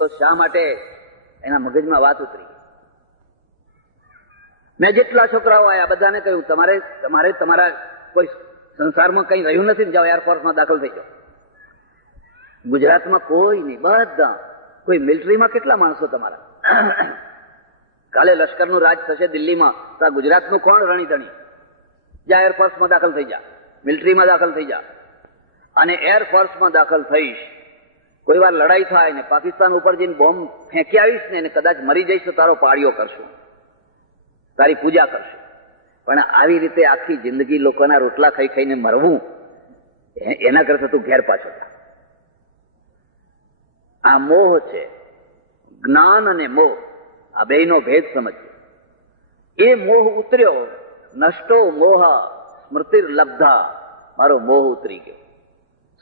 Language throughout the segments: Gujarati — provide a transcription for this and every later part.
તો શા માટે? એના મગજમાં વાત ઉતરી. મેં જેટલા છોકરાઓ આવ્યા બધાને કહ્યું, તમારે તમારા કોઈ સંસારમાં કંઈ રહ્યું નથી ને, જાઓ એરફોર્સમાં દાખલ થઈ જાઓ. ગુજરાતમાં કોઈ નહીં, બધા. કોઈ મિલિટરીમાં કેટલા માણસો તમારા? કાલે લશ્કરનું રાજ થશે દિલ્હીમાં, તો આ ગુજરાતનું કોણ રણીધણી? જા એરફોર્સમાં દાખલ થઈ જા, મિલિટરીમાં દાખલ થઈ જા. અને એરફોર્સમાં દાખલ થઈશ, કોઈ વાર લડાઈ થાય ને પાકિસ્તાન ઉપર જઈને બોમ્બ ફેંકી આવીશ ને કદાચ મરી જઈશ તો તારો પાળીઓ કરશું, તારી પૂજા કરશું. પણ આવી રીતે આખી જિંદગી લોકોના રોટલા ખાઈ ખાઈને મરવું, એના કરતા તું ઘેર પાછો થા. આ મોહ છે. જ્ઞાન અને મોહ, આ બેયનો ભેદ સમજ્યો. એ મોહ ઉતર્યો. નષ્ટો મોહ સ્મૃતિર્લબ્ધા, મારો મોહ ઉતરી ગયો.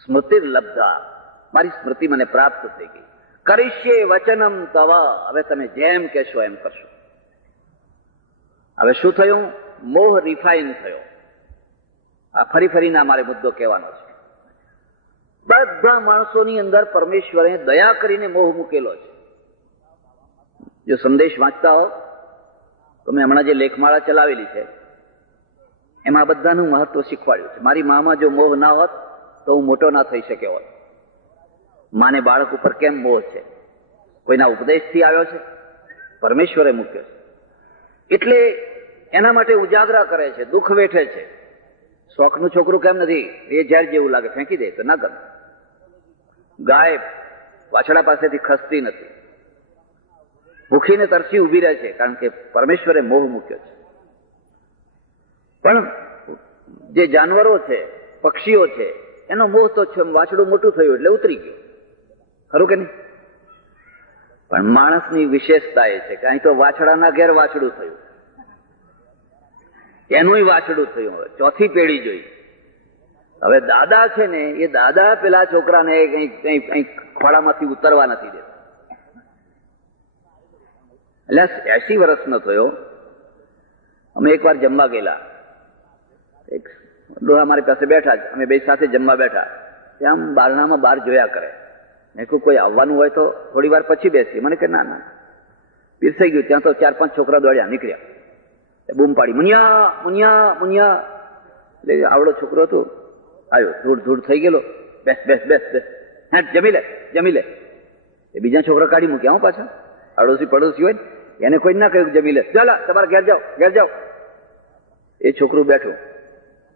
સ્મૃતિર્લબ્ધા, મારી સ્મૃતિ મને પ્રાપ્ત થઈ ગઈ. કરીશ્યે વચનમ તવ, હવે તમે જેમ કહેશો એમ કરશો. હવે શું થયું? મોહ રિફાઇન થયો. આ ફરી ફરીને મારે મુદ્દો કહેવાનો છે. બધા માણસોની અંદર પરમેશ્વરે દયા કરીને મોહ મૂકેલો છે. જો સંદેશ વાંચતા હો તો મેં હમણાં જે લેખમાળા ચલાવેલી છે એમાં બધાનું મહત્વ શીખવાડ્યું છે. મારી મામાં જો મોહ ના હોત તો હું મોટો ના થઈ શક્યો હોત. માને બાળક ઉપર કેમ મોહ છે? કોઈના ઉપદેશથી આવ્યો છે? પરમેશ્વરે મૂક્યો છે. એટલે એના માટે ઉજાગરા કરે છે, દુઃખ વેઠે છે. શોખનું છોકરું કેમ નથી? એ ઝેર જેવું લાગે, ફેંકી દે તો ના ગમે. ગાય વાછડા પાસેથી ખસતી નથી, ભૂખીને તરસી ઉભી રહે છે, કારણ કે પરમેશ્વરે મોહ મૂક્યો છે. પણ જે જાનવરો છે, પક્ષીઓ છે, એનો મોહ તો છે. વાછડું મોટું થયું એટલે ઉતરી ગયું, ખરું કે નહીં? પણ માણસની વિશેષતા એ છે કે અહીં તો વાછડાના ઘેર વાછડું થયું, એનું વાછડું થયું. હવે ચોથી પેઢી જોઈ. હવે દાદા છે ને, એ દાદા પેલા છોકરાને કઈ ખોળામાંથી ઉતરવા નથી દેતા. એટલે 80 વર્ષનો થયો. અમે એકવાર જમવા ગયેલા, એક ડોહા મારી પાસે બેઠા જ, અમે બે સાથે જમવા બેઠા. ત્યાં બારણામાં બહાર જોયા કરે. મેં કહ્યું કોઈ આવવાનું હોય તો થોડી વાર પછી બેસી. મને કે ના ના, પીરસાઈ ગયું. ત્યાં તો 4-5 છોકરા દોડ્યા નીકળ્યા, બૂમ પાડી, મુનિયા મુનિયા મુનિયા. એટલે આવડો છોકરો હતો, આવ્યો, ધૂળ ધૂળ થઈ ગયેલો. બેસ બેસ બેસ બેસ, હા જમી લે જમી લે. એ બીજા છોકરા કાઢી મૂક્યા. હું પાછા અડોશી પડોશી હોય ને એને કોઈ ના કહ્યું જમી લે, ચાલો તમારે ઘેર જાઓ ઘેર જાઓ. એ છોકરું બેઠું,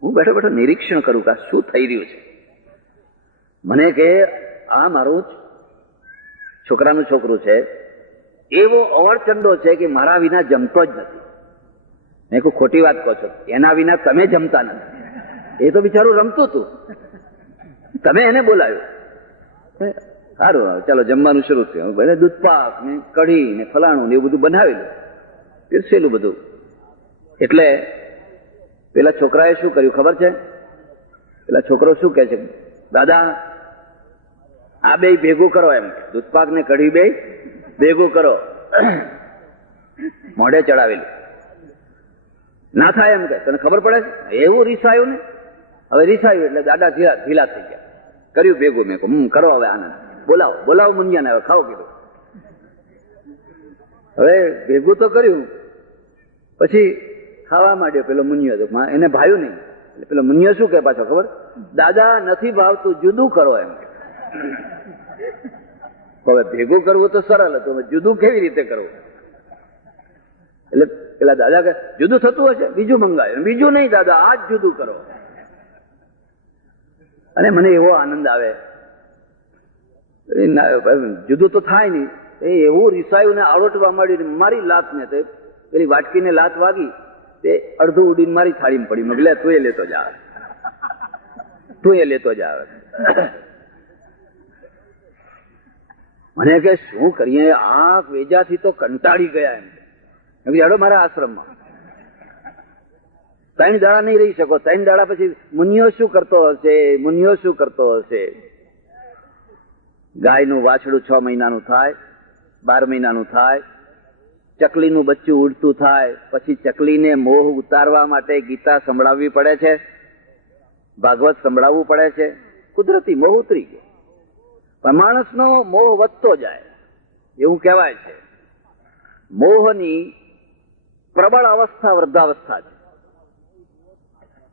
હું બેઠો બેઠો નિરીક્ષણ કરું કે શું થઈ રહ્યું છે. મને કે આ મારું છોકરાનું છોકરું છે, એવો અવળચંડો છે કે મારા વિના જમતો જ નથી. મેં કોઈ ખોટી વાત કહો છો? એના વિના તમે જમતા નથી. એ તો બિચારું રમતું હતું, તમે એને બોલાવ્યો. સારું, ચાલો જમવાનું શરૂ થયું. ભલે દૂધપાક ને કઢી ને ફલાણું ને એવું બધું બનાવેલું, પીરસેલું બધું. એટલે પેલા છોકરાએ શું કર્યું ખબર છે? પેલા છોકરો શું કહે છે? દાદા આ બે ભેગું કરો, એમ દૂધપાક ને કઢી બે ભેગું કરો. મોઢે ચડાવેલું. ના થાય એમ કે તને ખબર પડે છે? એવું રીસાયું ને. હવે રીસાયું એટલે દાદા ઢીલા થઈ ગયા. કર્યું ભેગું. મેં કહ્યું કરો હવે આનંદ, બોલાવો બોલાવો મુનિયાને, હવે ખાઓ કીધું. હવે ભેગું તો કર્યું, પછી ખાવા માંડ્યો પેલો મુનિયો. તો એને ભાવ્યું નહીં. એટલે પેલો મુનિયો શું કે પાછો ખબર? દાદા નથી ભાવતું, જુદું કરો એમ કે. હવે ભેગું કરવું તો સરળ હતું, જુદું કેવી રીતે કરવું? એટલે પેલા દાદા કે જુદું થતું હશે બીજું મંગાવ્યું. બીજું નહીં દાદા, આ જ જુદું કરો. અને મને એવો આનંદ આવે. જુદું તો થાય નહીં. એ એવું રીસાયું ને આળોટવા માંડ્યું. મારી લાત ને તે પેલી વાટકીને લાત વાગી, તે અડધું ઉડીને મારી થાળીમાં પડી. મેં લે તું એ લેતો જા, તું એ લેતો જા. મને કે શું કરીએ, આ વેજાથી તો કંટાળી ગયા. એમ હેડો મારા આશ્રમમાં. 3 દાડા નહીં રહી શકો. 3 દાડા પછી મુનિયો શું કરતો હશે, મુનિયો શું કરતો હશે. ગાયનું વાછડું 6 મહિનાનું થાય, 12 મહિનાનું થાય, ચકલીનું બચ્ચું ઉડતું થાય. પછી ચકલીને મોહ ઉતારવા માટે ગીતા સંભળાવવી પડે છે, ભાગવત સંભળાવવું પડે છે. કુદરતી મોહ ઉતરી ગયો. પણ માણસનો મોહ વધતો જાય. એવું કહેવાય છે. મોહની પ્રબળ અવસ્થા વૃદ્ધાવસ્થા છે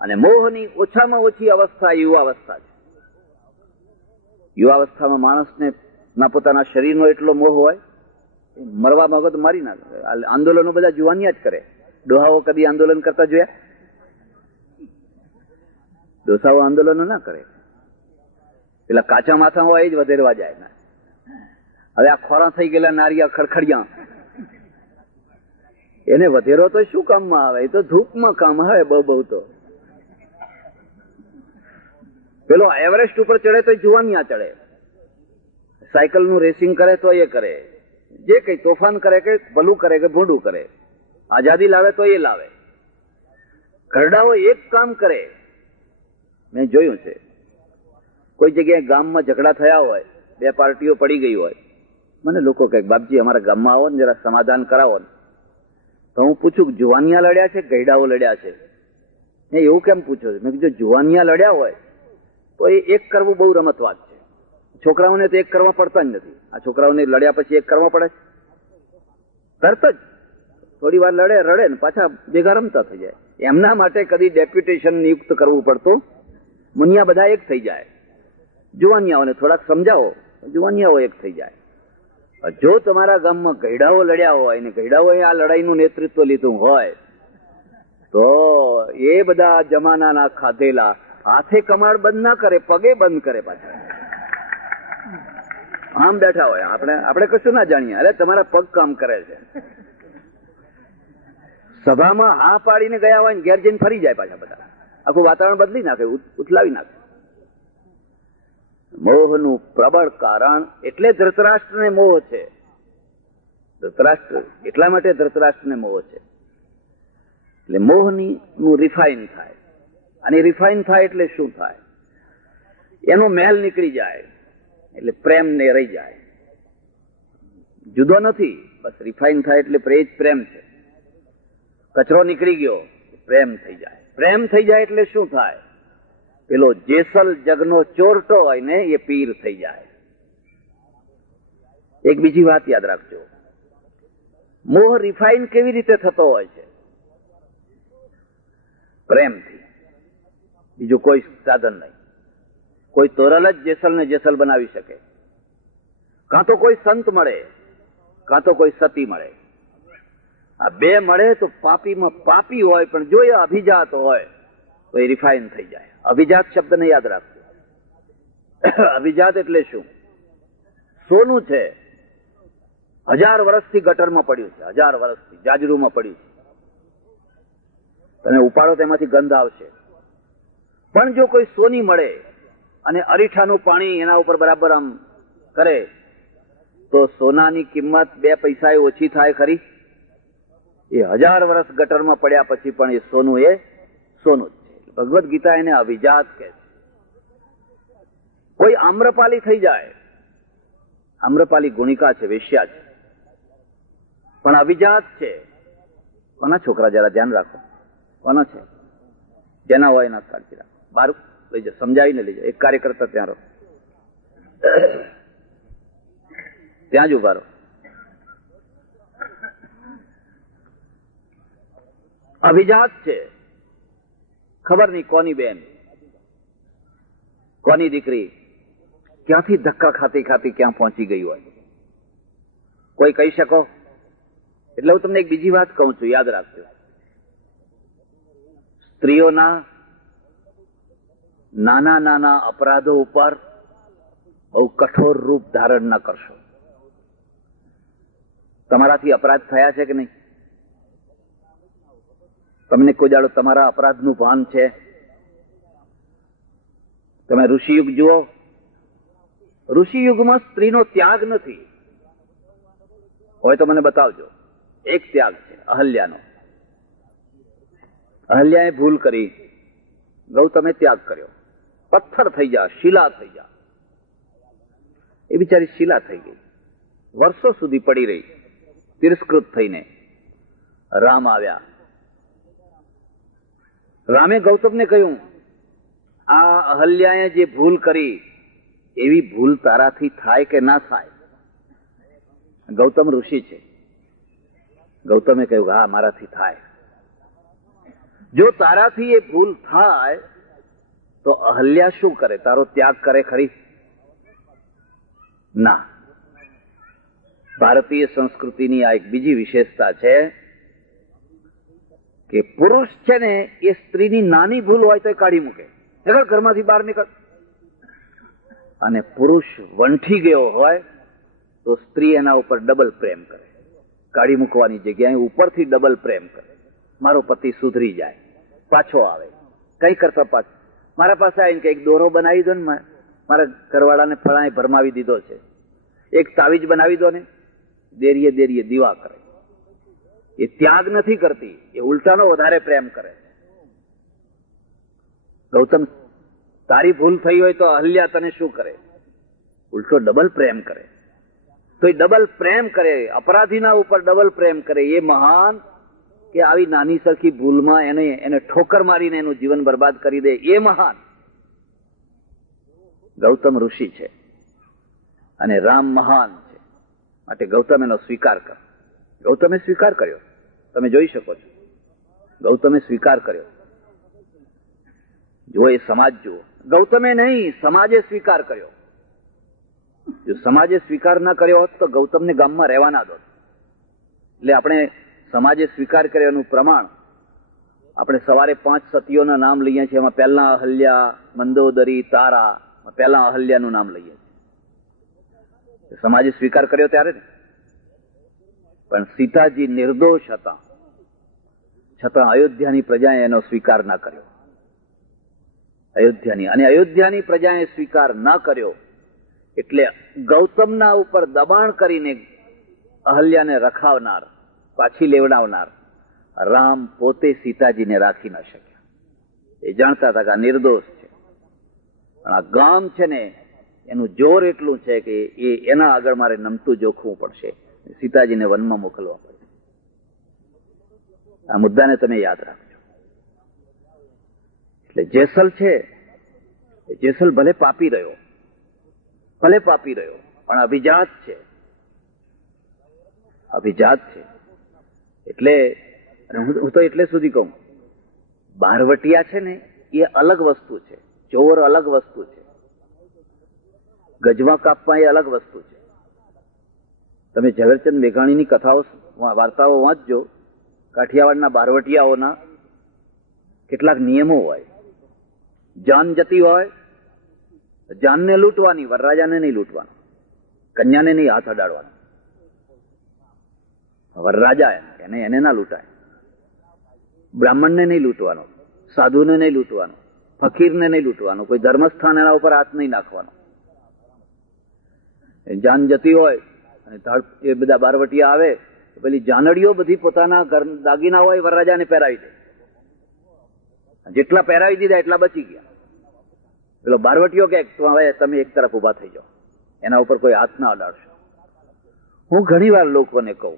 અને મોહની ઓછામાં ઓછી અવસ્થા યુવાવસ્થા છે. યુવાવસ્થામાં માણસને ના પોતાના શરીરનો એટલો મોહ હોય, મરવા માંગો તો મારી નાખે. આંદોલનો બધા જુવાનિયા જ કરે. ડોહાઓ કદી આંદોલન કરતા જોયા? ડોસાઓ આંદોલનો ના કરે. પેલા કાચા માથા હોય એ જ વધેરવા જાય. હવે આ ખોરા થઈ ગયેલા નારિયા ખડખડિયા, એને વધેરો તો શું કામમાં આવે? એ તો ધૂપમાં કામ આવે. બહુ તો પેલો એવરેસ્ટ ઉપર ચડે તો જુવાનિયા ચડે, સાયકલ નું રેસિંગ કરે તો એ કરે, જે કઈ તોફાન કરે કે ભલું કરે કે ભૂંડું કરે, આઝાદી લાવે તો એ લાવે. ઘરડાઓ એક કામ કરે, મેં જોયું છે. કોઈ જગ્યાએ ગામમાં ઝઘડા થયા હોય, બે પાર્ટીઓ પડી ગઈ હોય, મને લોકો કહે બાપજી અમારા ગામમાં આવો ને જરા સમાધાન કરાવો ને. તો હું પૂછું જુવાનિયા લડ્યા છે ગઈડાઓ લડ્યા છે? મેં એવું કેમ પૂછ્યું? મેં કીધું જુવાનિયા લડ્યા હોય તો એ એક કરવું બહુ રમત વાત છે. છોકરાઓને તો એક કરવા પડતા જ નથી. આ છોકરાઓને લડ્યા પછી એક કરવા પડે છે? તરત જ થોડી વાર રડે ને પાછા ભેગા રમતા થઈ જાય. એમના માટે કદી ડેપ્યુટેશન નિયુક્ત કરવું પડતું. મુનિયા બધા એક થઈ જાય. જુવાનિયાઓને થોડાક સમજાવો, જુવાનિયાઓ એક થઈ જાય. જો તમારા ગામમાં ગઈડાઓ લડ્યા હોય ને ગઈડાઓએ આ લડાઈનું નેતૃત્વ લીધું હોય તો એ બધા જમાનાના ખાધેલા હાથે કમાડ બંધ ના કરે, પગે બંધ કરે. પાછા આમ બેઠા હોય. આપણે કશું ના જાણીએ. અરે તમારા પગ કામ કરે છે. સભામાં હા પાડીને ગયા હોય ને ઘેર જઈને ફરી જાય પાછા બધા. આખું વાતાવરણ બદલી નાખે, ઉથલાવી નાખે. મોહનું પ્રબળ કારણ એટલે ધૃતરાષ્ટ્રને મોહ છે. ધૃતરાષ્ટ્ર એટલા માટે ધૃતરાષ્ટ્રને મોહ છે. એટલે મોહનું રિફાઇન થાય. અને રિફાઇન થાય એટલે શું થાય? એનો મહેલ નીકળી જાય એટલે પ્રેમ ને રહી જાય. જુદો નથી, બસ રિફાઇન થાય એટલે પ્રેમ છે. કચરો નીકળી ગયો, પ્રેમ થઈ જાય. પ્રેમ થઈ જાય એટલે શું થાય? પેલો જેસલ જગનો ચોરટો હોય ને એ પીર થઈ જાય. એક બીજી વાત યાદ રાખજો, મોહ રિફાઇન કેવી રીતે થતો હોય છે? પ્રેમથી. બીજું કોઈ સાધન નહીં. કોઈ તોરલ જ જેસલ ને જેસલ બનાવી શકે. કાં તો કોઈ સંત મળે, કાં તો કોઈ સતી મળે. આ બે મળે તો પાપીમાં પાપી હોય, પણ જો એ અભિજાત હોય તો એ રિફાઇન થઈ જાય. અભિજાત શબ્દને યાદ રાખજો. અભિજાત એટલે શું? સોનું છે, 1000 વર્ષથી ગટરમાં પડ્યું છે, 1000 વર્ષથી જાજરૂમાં પડ્યું છે. તમે ઉપાડો તેમાંથી ગંધ આવશે. પણ જો કોઈ સોની મળે અને અરીઠાનું પાણી એના ઉપર બરાબર આમ કરે તો સોનાની કિંમત 2 પૈસા ઓછી થાય ખરી? એ 1000 વર્ષ ગટરમાં પડ્યા પછી પણ એ સોનું જ છે. ભગવદ્ ગીતા એને અભિજાત કહે છે. કોઈ આમ્રપાલી થઈ જાય, આમ્રપાલી ગુણિકા છે, વેશ્યા છે, પણ અભિજાત છે. કોના છોકરા? જરા ધ્યાન રાખો. કોના છે? જેના હોય એના કાળજી રાખો. બહાર લઈ જાઓ, સમજાવીને લઈ જાઓ. એક કાર્યકર્તા ત્યાં રહો, ત્યાં જ ઉભા રહો. અભિજાત છે. ખબર નહીં કોની બેન, કોની દીકરી ક્યાંથી ધક્કા ખાતી ખાતી ક્યાં પહોંચી ગઈ હોય, કોઈ કહી શકો? એટલે હું તમને એક બીજી વાત કહું છું, યાદ રાખજો. સ્ત્રીઓના નાના નાના અપરાધો ઉપર બહુ કઠોર રૂપ ધારણ ન કરશો. તમારાથી અપરાધ થયા છે કે નહીં? તમને કોઈ દાડો તમારા અપરાધનું ભાન છે? તમે ઋષિયુગ જુઓ. ઋષિયુગમાં સ્ત્રીનો ત્યાગ નથી. હોય તો મને બતાવજો. એક ત્યાગ છે અહલ્યાનો. અહલ્યાએ ભૂલ કરી, ગૌતમે ત્યાગ કર્યો. પથ્થર થઈ જા, શિલા થઈ જા. એ બિચારી શિલા થઈ ગઈ, વર્ષો સુધી પડી રહી, તિરસ્કૃત થઈને. રામ આવ્યા. રામે ગૌતમને કહ્યું, આ અહલ્યાએ જે ભૂલ કરી એવી ભૂલ તારાથી થાય કે ના થાય? ગૌતમ ઋષિ છે. ગૌતમે કહ્યું હા મારાથી થાય. જો તારાથી એ ભૂલ થાય તો અહલ્યા શું કરે? તારો ત્યાગ કરે ખરી? ના. ભારતીય સંસ્કૃતિની આ એક બીજી વિશેષતા છે કે પુરુષ છે ને એ સ્ત્રીની નાની ભૂલ હોય તો કાઢી મૂકે, નીકળ ઘરમાંથી બહાર નીકળ. અને પુરુષ વંઠી ગયો હોય તો સ્ત્રી એના ઉપર ડબલ પ્રેમ કરે, કાઢી મૂકવાની જગ્યાએ ઉપરથી ડબલ પ્રેમ કરે. મારો પતિ સુધરી જાય, પાછો આવે, કઈ કરતા પાછો મારા પાસે આવીને કે એક દોરો બનાવી દો ને, મારા ઘરવાળાને ફળાએ ભરમાવી દીધો છે, એક તાવીજ બનાવી દો ને. દેરીએ દેરીએ દીવા કરે. એ ત્યાગ નથી કરતી, એ ઉલટાનો વધારે પ્રેમ કરે. ગૌતમ, તારી ભૂલ થઈ હોય તો અહલ્યા તને શું કરે? ઉલટો ડબલ પ્રેમ કરે. તો એ ડબલ પ્રેમ કરે, અપરાધીના ઉપર ડબલ પ્રેમ કરે. એ મહાન કે આવી નાની સરખી ભૂલમાં એને ઠોકર મારીને એનું જીવન બરબાદ કરી દે, એ મહાન. ગૌતમ ઋષિ છે અને રામ મહાન છે, માટે ગૌતમ એનો સ્વીકાર કર. ગૌતમે સ્વીકાર કર્યો, તમે જોઈ શકો છો. ગૌતમે સ્વીકાર કર્યો. જો એ સમાજ જુઓ, ગૌતમે નહીં, સમાજે સ્વીકાર કર્યો. જો સમાજે સ્વીકાર ના કર્યો હોત તો ગૌતમને ગામમાં રહેવા ના દો. એટલે આપણે સમાજે સ્વીકાર કર્યાનું પ્રમાણ, આપણે સવારે 5 સતીઓના નામ લઈએ છીએ. એમાં પહેલા અહલ્યા, મંદોદરી, તારા, પહેલા અહલ્યાનું નામ લઈએ છીએ. સમાજે સ્વીકાર કર્યો ત્યારે ને. પણ સીતાજી નિર્દોષ હતા, છતાં અયોધ્યાની પ્રજાએ એનો સ્વીકાર ના કર્યો. અયોધ્યાની પ્રજાએ સ્વીકાર ના કર્યો એટલે ગૌતમના ઉપર દબાણ કરીને અહલ્યાને રખાવનાર, પાછી લેવડાવનાર રામ પોતે સીતાજીને રાખી ન શક્યા. એ જાણતા હતા કે આ નિર્દોષ છે. પણ આ ગામ છે ને, એનું જોર એટલું છે કે એના આગળ મારે નમતું જોખવું પડશે, સીતાજીને વનમાં મોકલવા પડશે. આ મુદ્દાને તમે યાદ રાખજો. એટલે જેસલ છે, જેસલ ભલે પાપી રહ્યો, પણ અભિજાત છે. એટલે હું તો એટલે સુધી કહું, બારવટિયા છે ને એ અલગ વસ્તુ છે, ચોર અલગ વસ્તુ છે, ગજવા કાપવા એ અલગ વસ્તુ છે. તમે ઝવેરચંદ મેઘાણીની કથાઓ, વાર્તાઓ વાંચજો. કાઠિયાવાડના બારવટિયાઓના કેટલાક નિયમો હોય. જાન જતી હોય, જાનને લૂંટવાની, વરરાજાને નહીં લૂંટવાનું, કન્યાને નહીં હાથ અડાડવાનો. વરરાજા એને ના લૂંટાય. બ્રાહ્મણને નહીં લૂંટવાનો, સાધુને નહીં લૂંટવાનો, ફકીરને નહીં લૂંટવાનો, કોઈ ધર્મસ્થાન એના ઉપર હાથ નહીં નાખવાનો. જાન જતી હોય અને એ બધા બારવટિયા આવે, પેલી જાનડીઓ બધી પોતાના ઘર દાગીના હોય વરરાજાને પહેરાવી દે. જેટલા પહેરાવી દીધા એટલા બચી ગયા. પેલો બારવટીયો કે હવે તમે એક તરફ ઉભા થઈ જાઓ, એના ઉપર કોઈ હાથ ના અડાડશો. હું ઘણી વાર લોકોને કહું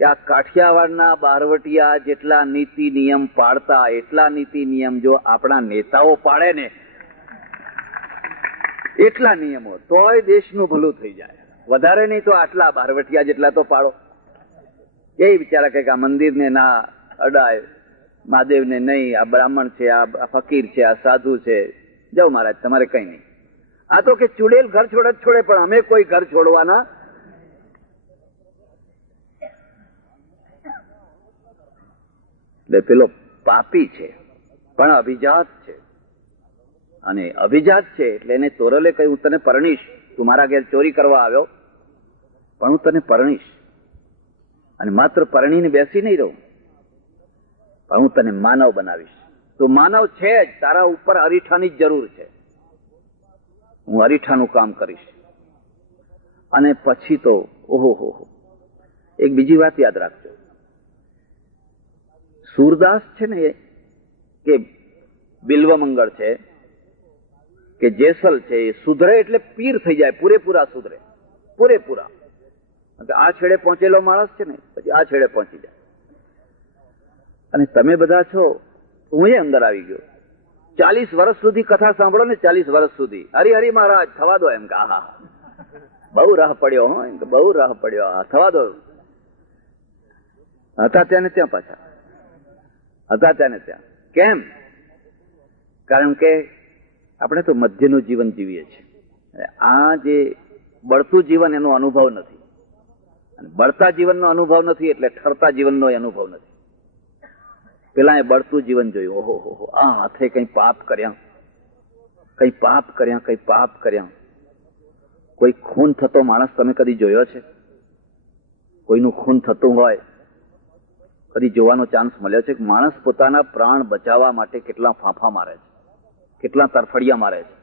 કે આ કાઠિયાવાડના બારવટિયા જેટલા નીતિ નિયમ પાડતા, એટલા નીતિ નિયમ જો આપણા નેતાઓ પાડે ને, એટલા નિયમો, તોય દેશનું ભલું થઈ જાય. વધારે નહીં તો આટલા બારવટિયા જેટલા તો પાડો. એ બિચારા કઈક આ મંદિરને ના અડાય, મહાદેવને નહીં, આ બ્રાહ્મણ છે, આ ફકીર છે, આ સાધુ છે, જાઓ મહારાજ તમારે કઈ નહીં. આ તો કે ચુડેલ ઘર છોડે, પણ અમે કોઈ ઘર છોડવાના. એટલે પેલો પાપી છે પણ અભિજાત છે. અને અભિજાત છે એટલે એને તોરલે કહ્યું, હું તને પરણીશ. તું મારા ઘેર ચોરી કરવા આવ્યો, પણ હું તને પરણીશ. અને માત્ર પરણીને બેસી નહીં રહું, પણ હું તને માનવ બનાવીશ. તું માનવ છે જ, તારા ઉપર અરીઠાની જ જરૂર છે. હું અરીઠાનું કામ કરીશ. અને પછી તો ઓહો, એક બીજી વાત યાદ રાખજો. સુરદાસ છે ને કે બિલ્વમંગળ છે કે જેસલ છે, એ સુધરે એટલે પીર થઈ જાય, પૂરેપૂરા સુધરે, પૂરેપૂરા. આ છેડે પહોંચેલો માણસ છે ને પછી આ છેડે પહોંચી જાય. અને તમે બધા છો, હું એ અંદર આવી ગયો. 40 વર્ષ સુધી કથા સાંભળો ને, 40 વર્ષ સુધી હરિ મહારાજ થવા દો એમ કે આહા બહુ રાહ પડ્યો, હો બહુ રાહ પડ્યો, થવા દો. હતા ત્યાં ને ત્યાં પાછા, હતા ત્યાં ને ત્યાં. કેમ? કારણ કે આપણે તો મધ્યનું જીવન જીવીએ છીએ. આ જે બળતું જીવન એનો અનુભવ નથી, અને બળતા જીવનનો અનુભવ નથી એટલે ઠરતા જીવનનો અનુભવ નથી. પેલા એ બળતું જીવન જોયું. ઓહો હો, આ હાથે કઈ પાપ કર્યા, કઈ પાપ કર્યા, કઈ પાપ કર્યા. કોઈ ખૂન થતો માણસ તમે કદી જોયો છે? કોઈનું ખૂન થતું હોય કદી જોવાનો ચાન્સ મળ્યો છે? માણસ પોતાના પ્રાણ બચાવવા માટે કેટલા ફાંફા મારે છે, કેટલા તરફડિયા મારે છે.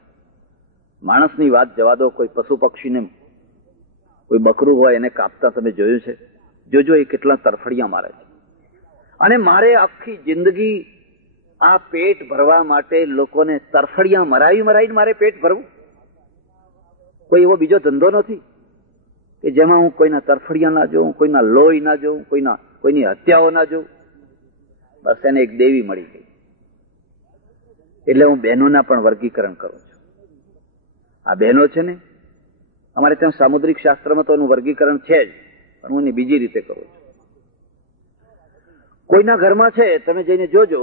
માણસની વાત જવા દો, કોઈ પશુ પક્ષીને, કોઈ બકરું હોય એને કાપતા તમે જોયું છે? જોજો એ કેટલા તરફડિયા મારે છે. અને મારે આખી જિંદગી આ પેટ ભરવા માટે લોકોને તરફડિયા મરાવીને મારે પેટ ભરવું? કોઈ એવો બીજો ધંધો નથી કે જેમાં હું કોઈના તરફડિયા ના જોઉં, કોઈના લોહી ના જોઉં, કોઈની હત્યાઓ ના જોઉં. બસ એને એક દેવી મળી ગઈ. એટલે હું બહેનોના પણ વર્ગીકરણ કરું છું. આ બહેનો છે ને, અમારે ત્યાં સામુદ્રિક શાસ્ત્રમાં તો એનું વર્ગીકરણ છે જ, પણ હું એની બીજી રીતે કરું છું. કોઈના ઘરમાં છે, તમે જઈને જોજો,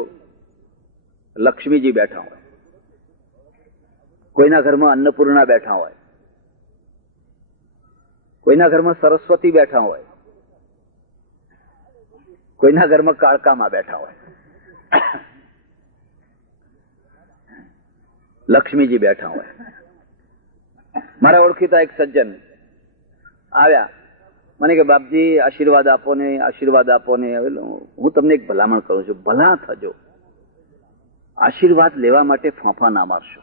લક્ષ્મીજી બેઠા હોય. કોઈના ઘરમાં અન્નપૂર્ણા બેઠા હોય. કોઈના ઘરમાં સરસ્વતી બેઠા હોય. કોઈના ઘરમાં કાળકામાં બેઠા હોય. લક્ષ્મીજી બેઠા હોય. મારા ઓળખીતા એક સજ્જન આવ્યા, મને કે બાપજી આશીર્વાદ આપો ને, આશીર્વાદ આપો ને. હું તમને એક ભલામણ કરું છું, ભલા થજો. આશીર્વાદ લેવા માટે ફાંફા ના મારશો.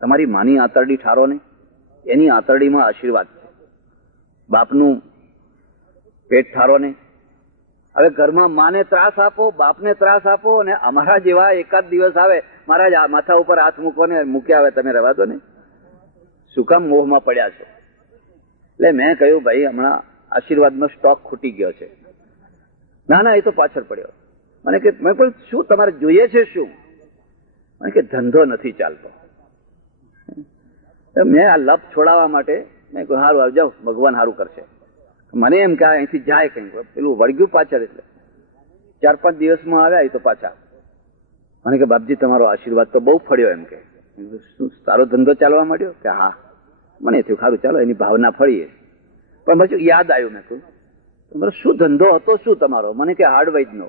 તમારી માની આંતરડી ઠારો ને, એની આંતરડીમાં આશીર્વાદ છે. બાપનું પેટ ઠારો ને. હવે ઘરમાં માને ત્રાસ આપો, બાપને ત્રાસ આપો, અને અમારા જેવા એકાદ દિવસ આવે, મારા માથા ઉપર હાથ મૂકો ને, મૂક્યા આવે, તમે રહેવા દો ને. શું કામ મોહમાં પડ્યા છો? એટલે મેં કહ્યું, ભાઈ હમણાં આશીર્વાદનો સ્ટોક ખૂટી ગયો છે. ના ના, એ તો પાછળ પડ્યો. મને કે, મેં પણ શું તમારે જોઈએ છે શું? મને કે ધંધો નથી ચાલતો. મેં આ લપ છોડાવવા માટે મેં કહ્યું સારું આવજાવ, ભગવાન સારું કરશે. મને એમ કે અહીંથી જાય કઈ, પેલું વળગ્યું પાછળ. એટલે 4-5 દિવસમાં આવ્યા એ તો પાછા. મને કે બાપજી તમારો આશીર્વાદ તો બહુ ફળ્યો. એમ કે શું સારો ધંધો ચાલવા માંડ્યો? કે હા. મને થયું સારું, ચાલો એની ભાવના ફળીએ. પણ પછી યાદ આવ્યું, મેં કહ્યું તમારો શું ધંધો હતો શું તમારો? મને કે હાર્ડવેઝનો.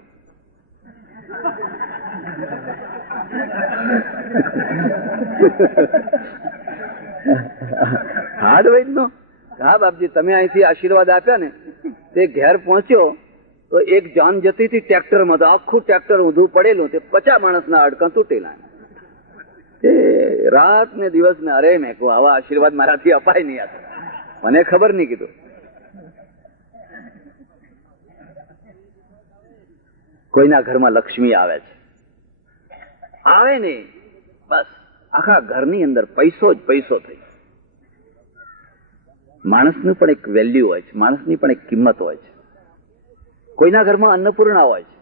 હાર્ડવેઝનો? હા બાપજી, તમે અહીંથી આશીર્વાદ આપ્યા ને, તે ઘેર પહોંચ્યો તો એક જાન જતી હતી ટ્રેક્ટરમાં, તો આખું ટ્રેક્ટર ઊંધું પડેલું, તે 50 માણસના હાડકાં તૂટેલા. તે રાત ને દિવસ ને, અરે મેં કહું આવા આશીર્વાદ મારાથી અપાય નહીં. મને ખબર નહીં. કીધું કોઈના ઘરમાં લક્ષ્મી આવે છે, આવે ને બસ આખા ઘરની અંદર પૈસો જ પૈસો થઈ. માણસનું પણ એક વેલ્યુ હોય છે, માણસની પણ એક કિંમત હોય છે. કોઈના ઘરમાં અન્નપૂર્ણા હોય છે,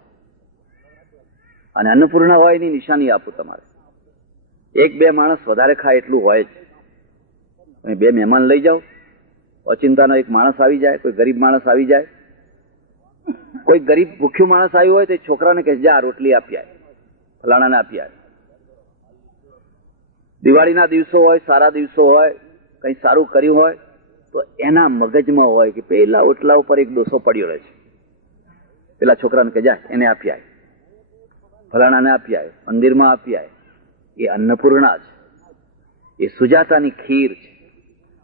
અને અન્નપૂર્ણા હોય એની નિશાની આપું તમારે. 1-2 માણસ વધારે ખાય એટલું હોય જ. તમે 2 મહેમાન લઈ જાઓ, ઓચિંતાનો એક માણસ આવી જાય, કોઈ ગરીબ માણસ આવી જાય, કોઈ ગરીબ ભૂખ્યું માણસ આવ્યું હોય તો છોકરાને કહે જા રોટલી આપી આય, ફલાણાને આપી આય. દિવાળીના દિવસો હોય, સારા દિવસો હોય, કંઈ સારું કર્યું હોય તો એના મગજમાં હોય કે પેલા ઓટલા ઉપર એક ડોસો પડ્યો રહે છે, પેલા છોકરાને કહે જા એને આપી આય, ફલાણાને આપી આય, મંદિરમાં આપી આય. એ અન્નપૂર્ણા છે, એ સુજાતાની ખીર છે.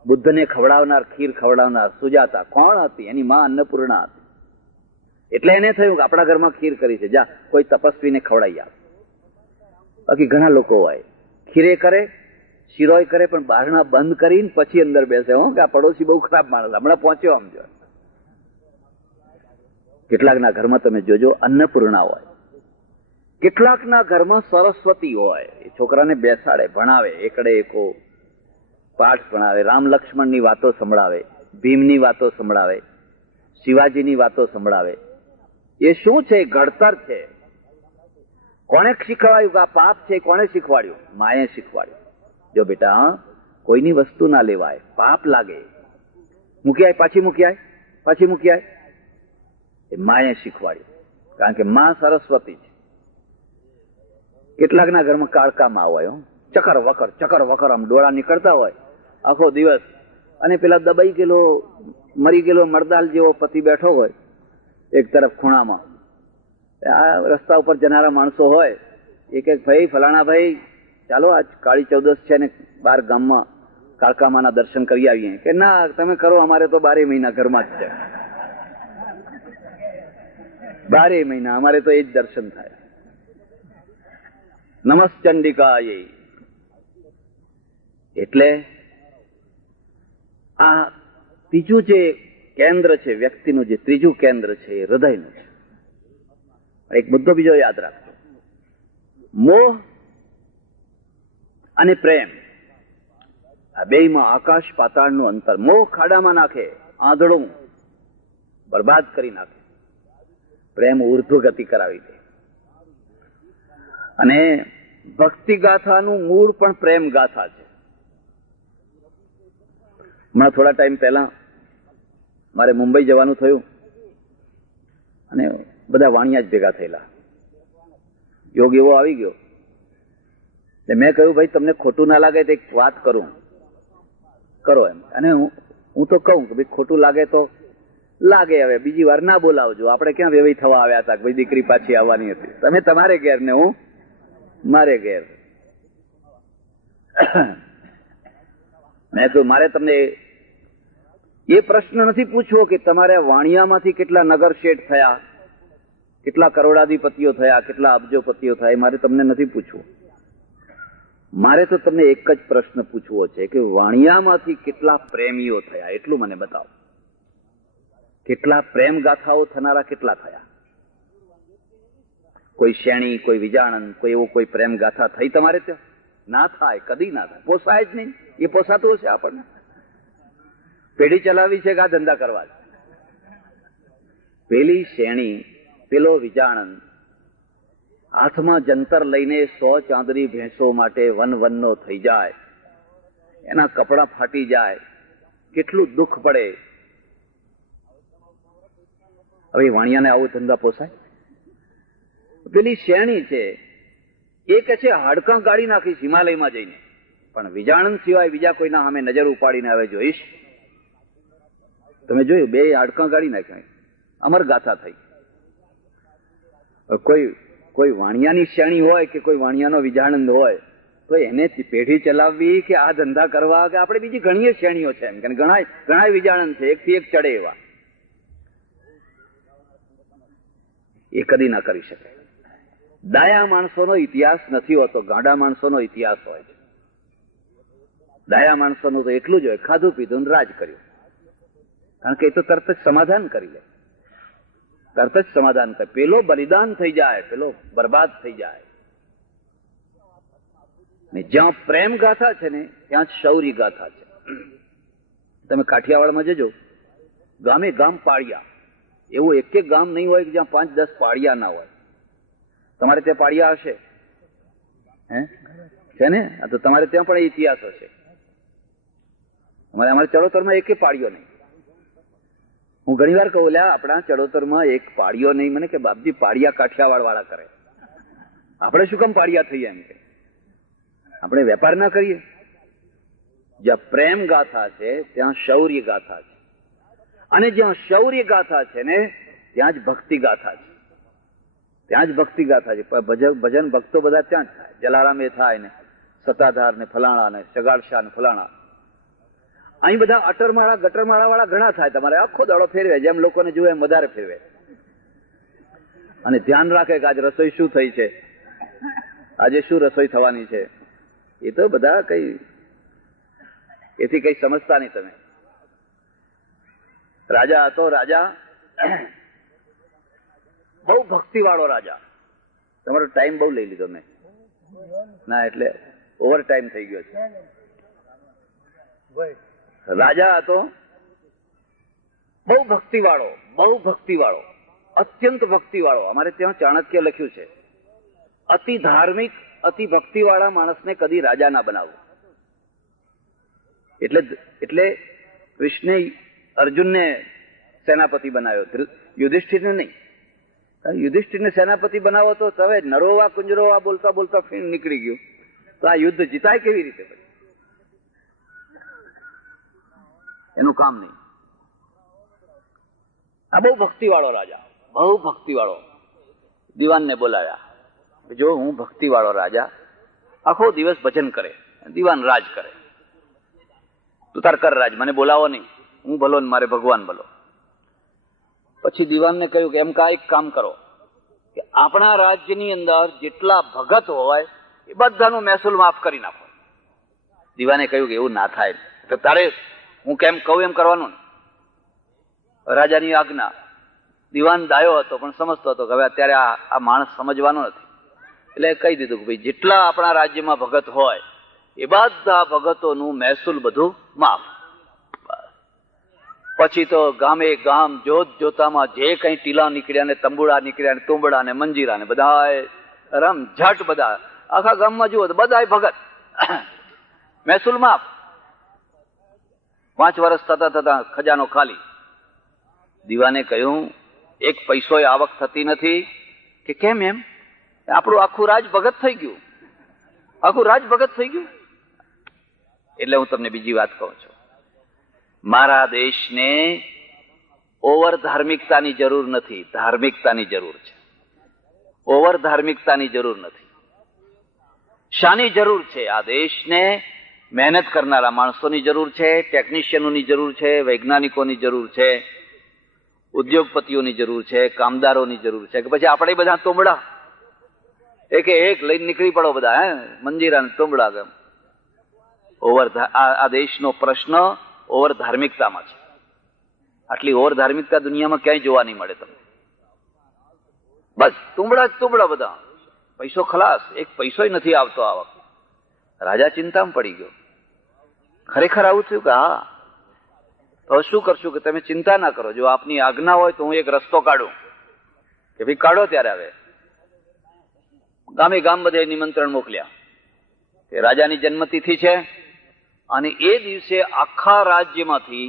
બુદ્ધને ખવડાવનાર, ખીર ખવડાવનાર સુજાતા કોણ હતી? એની માં અન્નપૂર્ણા હતી. એટલે એને થયું કે આપણા ઘરમાં ખીર કરી છે, જા કોઈ તપસ્વીને ખવડાવી આપ. બાકી ઘણા લોકો હોય ખીરે કરે, શીરોય કરે, પણ બારણા બંધ કરીને પછી અંદર બેસે. હો કે આ પડોશી બહુ ખરાબ માણસ, હમણાં પહોંચ્યો આમ જો. કેટલાકના ઘરમાં તમે જોજો અન્નપૂર્ણા હોય, કેટલાકના ઘરમાં સરસ્વતી હોય. એ છોકરાને બેસાડે, ભણાવે, એકડે એકો પાઠ ભણાવે, રામ લક્ષ્મણની વાતો સંભળાવે, ભીમની વાતો સંભળાવે, શિવાજીની વાતો સંભળાવે. એ શું છે? ઘડતર છે. કોણે શીખવાડ્યું કે આ પાપ છે? કોણે શીખવાડ્યું? માએ શીખવાડ્યું. જો બેટા, કોઈની વસ્તુ ના લેવાય, પાપ લાગે. મૂકી આય, પાછી મૂકી આય, પાછી મૂકી આય. એ માએ શીખવાડ્યું, કારણ કે માં સરસ્વતી છે. કેટલાકના ઘરમાં કાળકામાં હોય, ચકર વકર આમ ડોળા નીકળતા હોય આખો દિવસ, અને પેલા દબાઈ ગયેલો મરી ગયેલો મરદાલ જેવો પતિ બેઠો હોય એક તરફ ખૂણામાં. આ રસ્તા ઉપર જનારા માણસો હોય, એક ભાઈ ફલાણા ભાઈ ચાલો આજ કાળી ચૌદસ છે ને બાર ગામમાં કાળકામાના દર્શન કરી આવીએ. કે ના તમે કરો, અમારે તો 12 મહિના ઘરમાં જ છે, 12 મહિના અમારે તો એ જ દર્શન થાય. નમસ્ચંડિકાય. એટલે આ ત્રીજું જે કેન્દ્ર છે વ્યક્તિનું, જે ત્રીજું કેન્દ્ર છે એ હૃદયનું છે. એક મુદ્દો બીજો યાદ રાખજો, મોહ અને પ્રેમ, આ બેયમાં આકાશ પાતાળનું અંતર. મોહ ખાડામાં નાખે, આંધળું બરબાદ કરી નાખે. પ્રેમ ઉર્ધ્વ ગતિ કરાવી દે. અને ભક્તિ ગાથાનું મૂળ પણ પ્રેમ ગાથા છે. હમણાં થોડા ટાઈમ પહેલા મારે મુંબઈ જવાનું થયું, અને બધા વાણિયા જ ભેગા થયેલા. યોગ એવો આવી ગયો, એટલે મેં કહ્યું ભાઈ તમને ખોટું ના લાગે તો એક વાત કરું, કરો એમ. અને હું તો કહું કે ભાઈ ખોટું લાગે તો લાગે, હવે બીજી વાર ના બોલાવજો. આપણે ક્યાં વેવાઈ થવા આવ્યા હતા, ભાઈ દીકરી પાછી આવવાની હતી. તમે તમારે ઘેર ને હું મારે ઘેર. મેં કહ્યું મારે તમને એ પ્રશ્ન નથી પૂછવો કે તમારે વાણિયામાંથી કેટલા નગર શેઠ થયા, કેટલા કરોડાધિપતિઓ થયા, કેટલા અબજોપતિઓ થયા, મારે તમને નથી પૂછવું. મારે તો તમને એક જ પ્રશ્ન પૂછવો છે કે વાણિયામાંથી કેટલા પ્રેમીઓ થયા, એટલું મને બતાવો. કેટલા પ્રેમ ગાથાઓ થનારા કેટલા થયા? કોઈ શેણી, કોઈ વિજાણન, કોઈ એવો કોઈ પ્રેમ ગાથા થઈ તમારે ત્યાં? ના થાય, કદી ના થાય, પોસાય જ નહીં. એ પોસાતું હશે આપણને? પેઢી ચલાવી છે કે આ ધંધા કરવા છે? પેલી શેણી, પેલો વિજાણન હાથમાં જંતર લઈને 100 ચાંદની ભેંસો માટે વનનો થઈ જાય, એના કપડા ફાટી જાય, કેટલું દુઃખ પડે. હવે વાણિયાને આવો ધંધા પોસાય? પેલી શેણી છે એ કે છે હાડકાં ગાળી નાખીશ હિમાલયમાં જઈને, પણ વિજાણન સિવાય બીજા કોઈના સામે નજર ઉપાડીને હવે જોઈશ. તમે જોયું, બે હાડકાં ગાળી નાખ્યા, અમર ગાથા થઈ. કોઈ વાણિયાની શેણી હોય કે કોઈ વાણિયાનો વિજાણંદ હોય તો એને પેઢી ચલાવવી કે આ ધંધા કરવા, કે આપણે બીજી ઘણી શેણીઓ છે એમ કે ઘણા વિજાણંદ છે, એકથી એક ચડે એવા, એ કદી ના કરી શકે. ડાયા માણસોનો ઇતિહાસ નથી હોતો, ગાંડા માણસોનો ઇતિહાસ હોય છે. ડાયા માણસોનું તો એટલું જ હોય, ખાધું પીધું રાજ કર્યું. કારણ કે એ તો તરત જ સમાધાન કરી લે, તરત જ સમાધાન કરે. પેલો બલિદાન થઈ જાય, પેલો બરબાદ થઈ જાય. ને જ્યાં પ્રેમ ગાથા છે ને ત્યાં જ શૌર્ય ગાથા છે. તમે કાઠિયાવાડમાં જજો, ગામે ગામ પાળિયા, એવું એક ગામ નહીં હોય કે જ્યાં 5-10 પાળિયા ના હોય. તમારે ત્યાં પાળિયા હશે, હે છે ને? તો તમારે ત્યાં પણ ઇતિહાસ હશે. અમારે ચડોતરમાં એક પાળિયો નહીં. હું ઘણી વાર કહું, આપણા ચડોતરમાં એક પાળિયો નહીં. મને કે બાપજી પાળિયા કાઠિયાવાડ વાળા કરે, આપણે શું કામ પાળિયા થઈએ? એમ કે આપણે વેપાર ના કરીએ? જ્યાં પ્રેમ ગાથા છે ત્યાં શૌર્ય ગાથા છે, અને જ્યાં શૌર્ય ગાથા છે ને ત્યાં જ ભક્તિ ગાથા છે. ત્યાં જ ભક્તિ ગાથા છે. ભજન ભક્તો બધા ત્યાં જ થાય. જલારામ એ થાય ને, સત્તાધાર ને, ફલાણા ને, સગાડશા ને, ફલાણા. અહીં બધા અટરમાળા ગટરમાળા વાળા ઘણા થાય. તમારે આખો દાડો ફેરવે, જેમ લોકોને જુએ એમ વધારે ફેરવે, અને ધ્યાન રાખે કે આજે રસોઈ શું થઈ છે, આજે શું રસોઈ થવાની છે. એ તો બધા એથી કઈ સમજતા નહીં. તમે રાજા હતો, રાજા બહુ ભક્તિ વાળો રાજા. તમારો ટાઈમ બહુ લઈ લીધો મેં, ના એટલે ઓવર ટાઈમ થઈ ગયો છે. રાજા હતો બહુ ભક્તિ વાળો, અત્યંત ભક્તિ વાળો. અમારે ત્યાં ચાણક્ય લખ્યું છે, અતિ ધાર્મિક, અતિ ભક્તિ વાળા માણસને કદી રાજા ના બનાવવું. એટલે કૃષ્ણે અર્જુનને સેનાપતિ બનાવ્યો, યુધિષ્ઠિરને નહીં. યુધિષ્ઠિરને સેનાપતિ બનાવો તો હવે નરોવા કુંજરોવા બોલતા બોલતા ફીણ નીકળી ગયું, તો આ યુદ્ધ જીતાય કેવી રીતે? એનું કામ નહીં. આ બહુ ભક્તિવાળો રાજા, બહુ ભક્તિવાળો. દીવાનને બોલાયા, જો હું ભક્તિવાળો રાજા, આખો દિવસ ભજન કરે, દીવાન રાજ કરે, તું તાર કર રાજ, મને બોલાવો નહીં, હું ભલો ને મારે ભગવાન ભલો. પછી દીવાનને કહ્યું કે એમ એક કામ કરો કે આપણા રાજ્યની અંદર જેટલા ભગત હોય એ બધાનું મહેસૂલ માફ કરી નાખો. દીવાને કહ્યું કે એવું ના થાય, તો તારે હું કેમ કહું એમ કરવાનું ને. રાજાની આજ્ઞા. દીવાન ડાયો હતો પણ સમજતો હતો કે હવે અત્યારે આ માણસ સમજવાનો નથી, એટલે કહી દીધું કે ભાઈ જેટલા આપણા રાજ્યમાં ભગત હોય એ બધા ભગતોનું મહેસૂલ બધું માફ. પછી તો ગામે ગામ જોત જોતામાં જે કઈ ટીલા નીકળ્યા ને તંબુડા નીકળ્યા ને તુંબડા ને મંજીરા ને બધા રમ ઝટ, બધા આખા ગામમાં જુઓ તો બધા ભગત, મહેસૂલ માફ. 5 વર્ષ થતા થતા ખજાનો ખાલી. દીવાને કહ્યું એક પૈસો આવક થતી નથી. કે કેમ એમ? આપણું આખું રાજ ભગત થઈ ગયું, આખું રાજ ભગત થઈ ગયું. એટલે હું તમને બીજી વાત કહું છું, મારા દેશને ઓવર ધાર્મિકતાની જરૂર નથી, ધાર્મિકતાની જરૂર છે. ઓવર ધાર્મિકતાની જરૂર નથી. શાની જરૂર છે? આ દેશને મહેનત કરનારા માણસોની જરૂર છે, ટેકનિશિયનોની જરૂર છે, વૈજ્ઞાનિકોની જરૂર છે, ઉદ્યોગપતિઓની જરૂર છે, કામદારોની જરૂર છે. કે પછી આપણે બધા તોમડા એક લઈને નીકળી પડો બધા, મંજીરા ને તોમડા ગમ. આ દેશનો પ્રશ્ન ઓવર ધાર્મિકતામાં છે. આટલી ઓવર ધાર્મિકતા દુનિયામાં ક્યાંય જોવા નહીં મળે તમને. બસ તુંબડા જ તુંબડા બધા, પૈસો ખલાસ, એક પૈસો નથી આવતો આ વખતે. રાજા ચિંતામાં પડી ગયો. ખરેખર આવું થયું કે હા, તો શું કરશું? કે તમે ચિંતા ના કરો, જો આપની આજ્ઞા હોય તો હું એક રસ્તો કાઢું. કે ભાઈ કાઢો. ત્યારે હવે ગામે ગામ બધે નિમંત્રણ મોકલ્યા કે રાજાની જન્મતિથિ છે અને એ દિવસે આખા રાજ્યમાંથી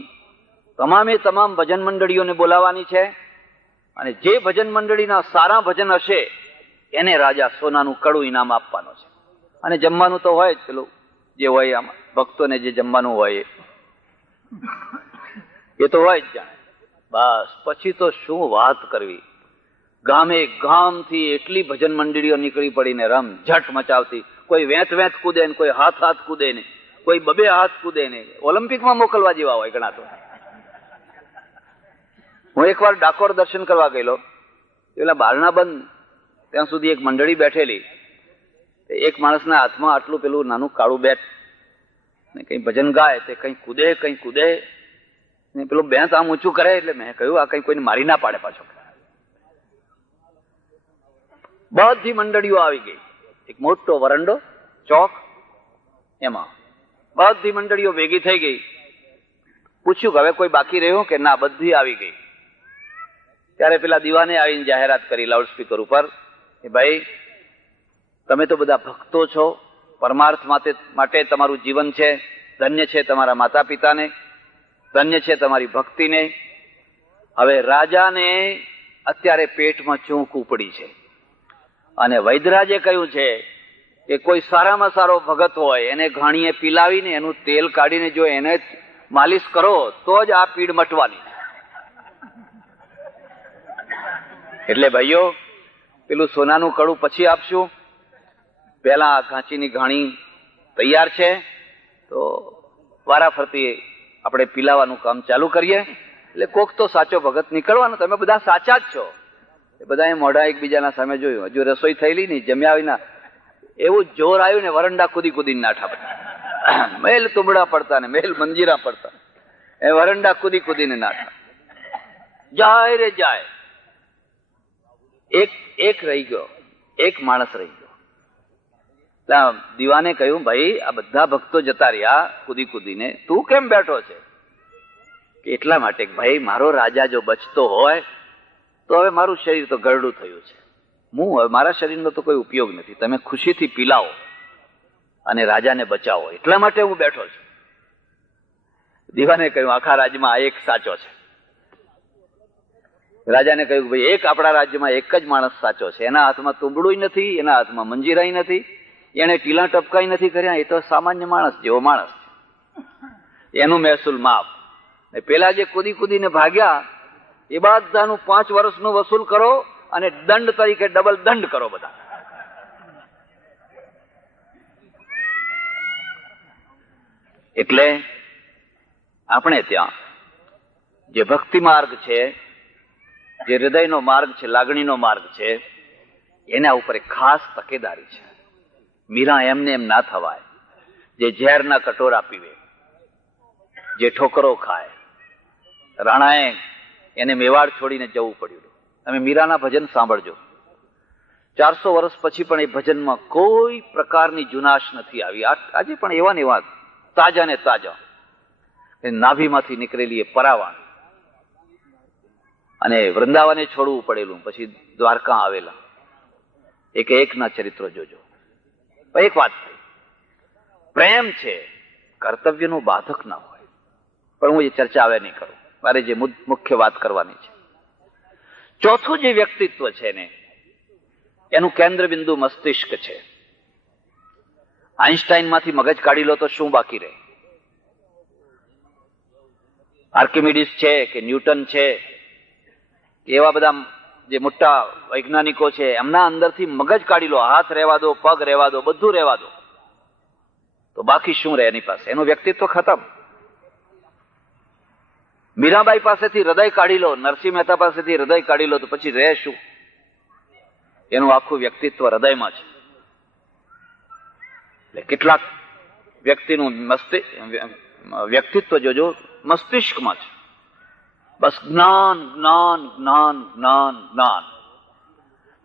તમામે તમામ ભજન મંડળીઓને બોલાવવાની છે અને જે ભજન મંડળીના સારા ભજન હશે એને રાજા સોનાનું કડું ઇનામ આપવાનો છે. અને જમવાનું તો હોય જ, પેલું જે હોય આમ ભક્તોને જે જમવાનું હોય એ તો હોય જ જાણે. બસ પછી તો શું વાત કરવી. ગામે ગામથી એટલી ભજન મંડળીઓ નીકળી પડીને રમ ઝટ મચાવતી. કોઈ વેંત વેંત કૂદે ને, કોઈ હાથ હાથ કૂદે ને, કોઈ બબે હાથ કૂદે ને. ઓલિમ્પિકમાં મોકલવા જેવા હોય ઘણા તો. હું એકવાર ડાકોર દર્શન કરવા ગયેલો, પેલા બારણા બંધ, ત્યાં સુધી એક મંડળી બેઠેલી. એક માણસના હાથમાં આટલું પેલું નાનું કાળું બેટ ને કઈ ભજન ગાય, તે કઈ કૂદે કઈ કૂદે ને પેલું બેંત આમ ઊંચું કરે. એટલે મેં કહ્યું આ કઈ કોઈને મારી ના પાડે પાછો. બધી મંડળીઓ આવી ગઈ. એક મોટો વરંડો ચોક, એમાં બધી મંડળીઓ ભેગી થઈ ગઈ. પૂછ્યું કે હવે કોઈ બાકી રહ્યું કે ના, બધી આવી ગઈ. ત્યારે પેલા દીવાને આવીને જાહેરાત કરી લાઉડસ્પીકર ઉપર કે ભાઈ તમે તો બધા ભક્તો છો, પરમાર્થ માટે તમારું જીવન છે, ધન્ય છે તમારા માતા પિતાને, ધન્ય છે તમારી ભક્તિને. હવે રાજાને અત્યારે પેટમાં ચૂંક ઉપડી છે અને વૈદ્યરાજે કહ્યું છે કે કોઈ સારામાં સારો ભગત હોય એને ઘાણીએ પીલાવીને એનું તેલ કાઢીને જો એને માલિશ કરો તો જ આ પીડ મટવાની. એટલે ભાઈઓ પેલું સોનાનું કડું પછી આપશું, પેલા ઘાંચીની ઘાણી તૈયાર છે, તો વારાફરતી આપણે પીલાવાનું કામ ચાલુ કરીએ. એટલે કોક તો સાચો ભગત નીકળવાનો. તમે બધા સાચા જ છો. એ બધા મોઢા એકબીજાના સામે જોયું. હજુ રસોઈ થયેલી નહીં, જમ્યા વિના એવું જોર આવ્યું ને વરંડા કૂદી કૂદીને નાઠા બધા. મેલ તુંબડા પડતા ને મેલ મંજીરા પડતા, એ વરંડા કૂદી કૂદીને નાઠા. જાય રે જાય. એક રહી ગયો, એક માણસ રહી ગયો. દીવાને કહ્યું ભાઈ આ બધા ભક્તો જતા રહ્યા કૂદી કૂદીને, તું કેમ બેઠો છે? એટલા માટે ભાઈ મારો રાજા જો બચતો હોય તો હવે મારું શરીર તો ગરડું થયું છે, હવે મારા શરીરનો તો કોઈ ઉપયોગ નથી. તમે ખુશીથી પીલાવો અને રાજાને બચાવો, એટલા માટે હું બેઠો છું. દીવાને કહ્યું આખા રાજ્યમાં આ એક સાચો છે. રાજાને કહ્યું ભાઈ એક આપણા રાજ્યમાં એક જ માણસ સાચો છે, એના હાથમાં તુંબડું નથી, એના હાથમાં મંજીરાઈ નથી, એને ટીલા ટપકાઈ નથી કર્યા, એ તો સામાન્ય માણસ જેવો માણસ છે, એનું મહેસૂલ માફ. પેલા જે કૂદી કૂદીને ભાગ્યા એ બધાનું 5 વર્ષનું વસૂલ કરો અને દંડ તરીકે ડબલ દંડ કરો બધા. એટલે આપણે ત્યાં જે ભક્તિ માર્ગ છે, જે હૃદયનો માર્ગ છે, લાગણીનો માર્ગ છે, એના ઉપર એક ખાસ તકેદારી છે. મીરા એમને એમ ના થવાય. જે ઝેરના કટોરા પીવે, જે ઠોકરો ખાય. રાણાએ એને મેવાડ છોડીને જવું પડ્યું. તમે મીરાના ભજન સાંભળજો. 400 વર્ષ પછી પણ એ ભજનમાં કોઈ પ્રકારની જુનાશ નથી આવી. આજે પણ એવા ને એવા તાજા ને તાજા નાભીમાંથી નીકળેલી એ પરાવાણ. અને વૃંદાવને છોડવું પડેલું, પછી દ્વારકા આવેલા. એકના ચરિત્રો જોજો. એક વાત, પ્રેમ છે કર્તવ્યનું બાધક ના હોય. પણ હું એ ચર્ચા હવે નહીં કરું, મારે જે મુખ્ય વાત કરવાની છે. ચોથું જે વ્યક્તિત્વ છે ને, એનું કેન્દ્ર બિંદુ મસ્તિષ્ક છે. આઈન્સ્ટાઈન માંથી મગજ કાઢી લો તો શું બાકી રહે? આર્કિમિડીસ છે કે ન્યૂટન છે, એવા બધા જે મોટા વૈજ્ઞાનિકો છે, એમના અંદરથી મગજ કાઢી લો, હાથ રહેવા દો, પગ રહેવા દો, બધું રહેવા દો, તો બાકી શું રહે એની પાસે? એનું વ્યક્તિત્વ ખતમ. મીરાબાઈ પાસેથી હૃદય કાઢી લો, નરસિંહ મહેતા પાસેથી હૃદય કાઢી લો, તો પછી રહે શું? એનું આખું વ્યક્તિત્વ હૃદયમાં છે. એટલે કેટલાક વ્યક્તિનું વ્યક્તિત્વ જોજો મસ્તિષ્કમાં છે. બસ જ્ઞાન જ્ઞાન જ્ઞાન જ્ઞાન જ્ઞાન.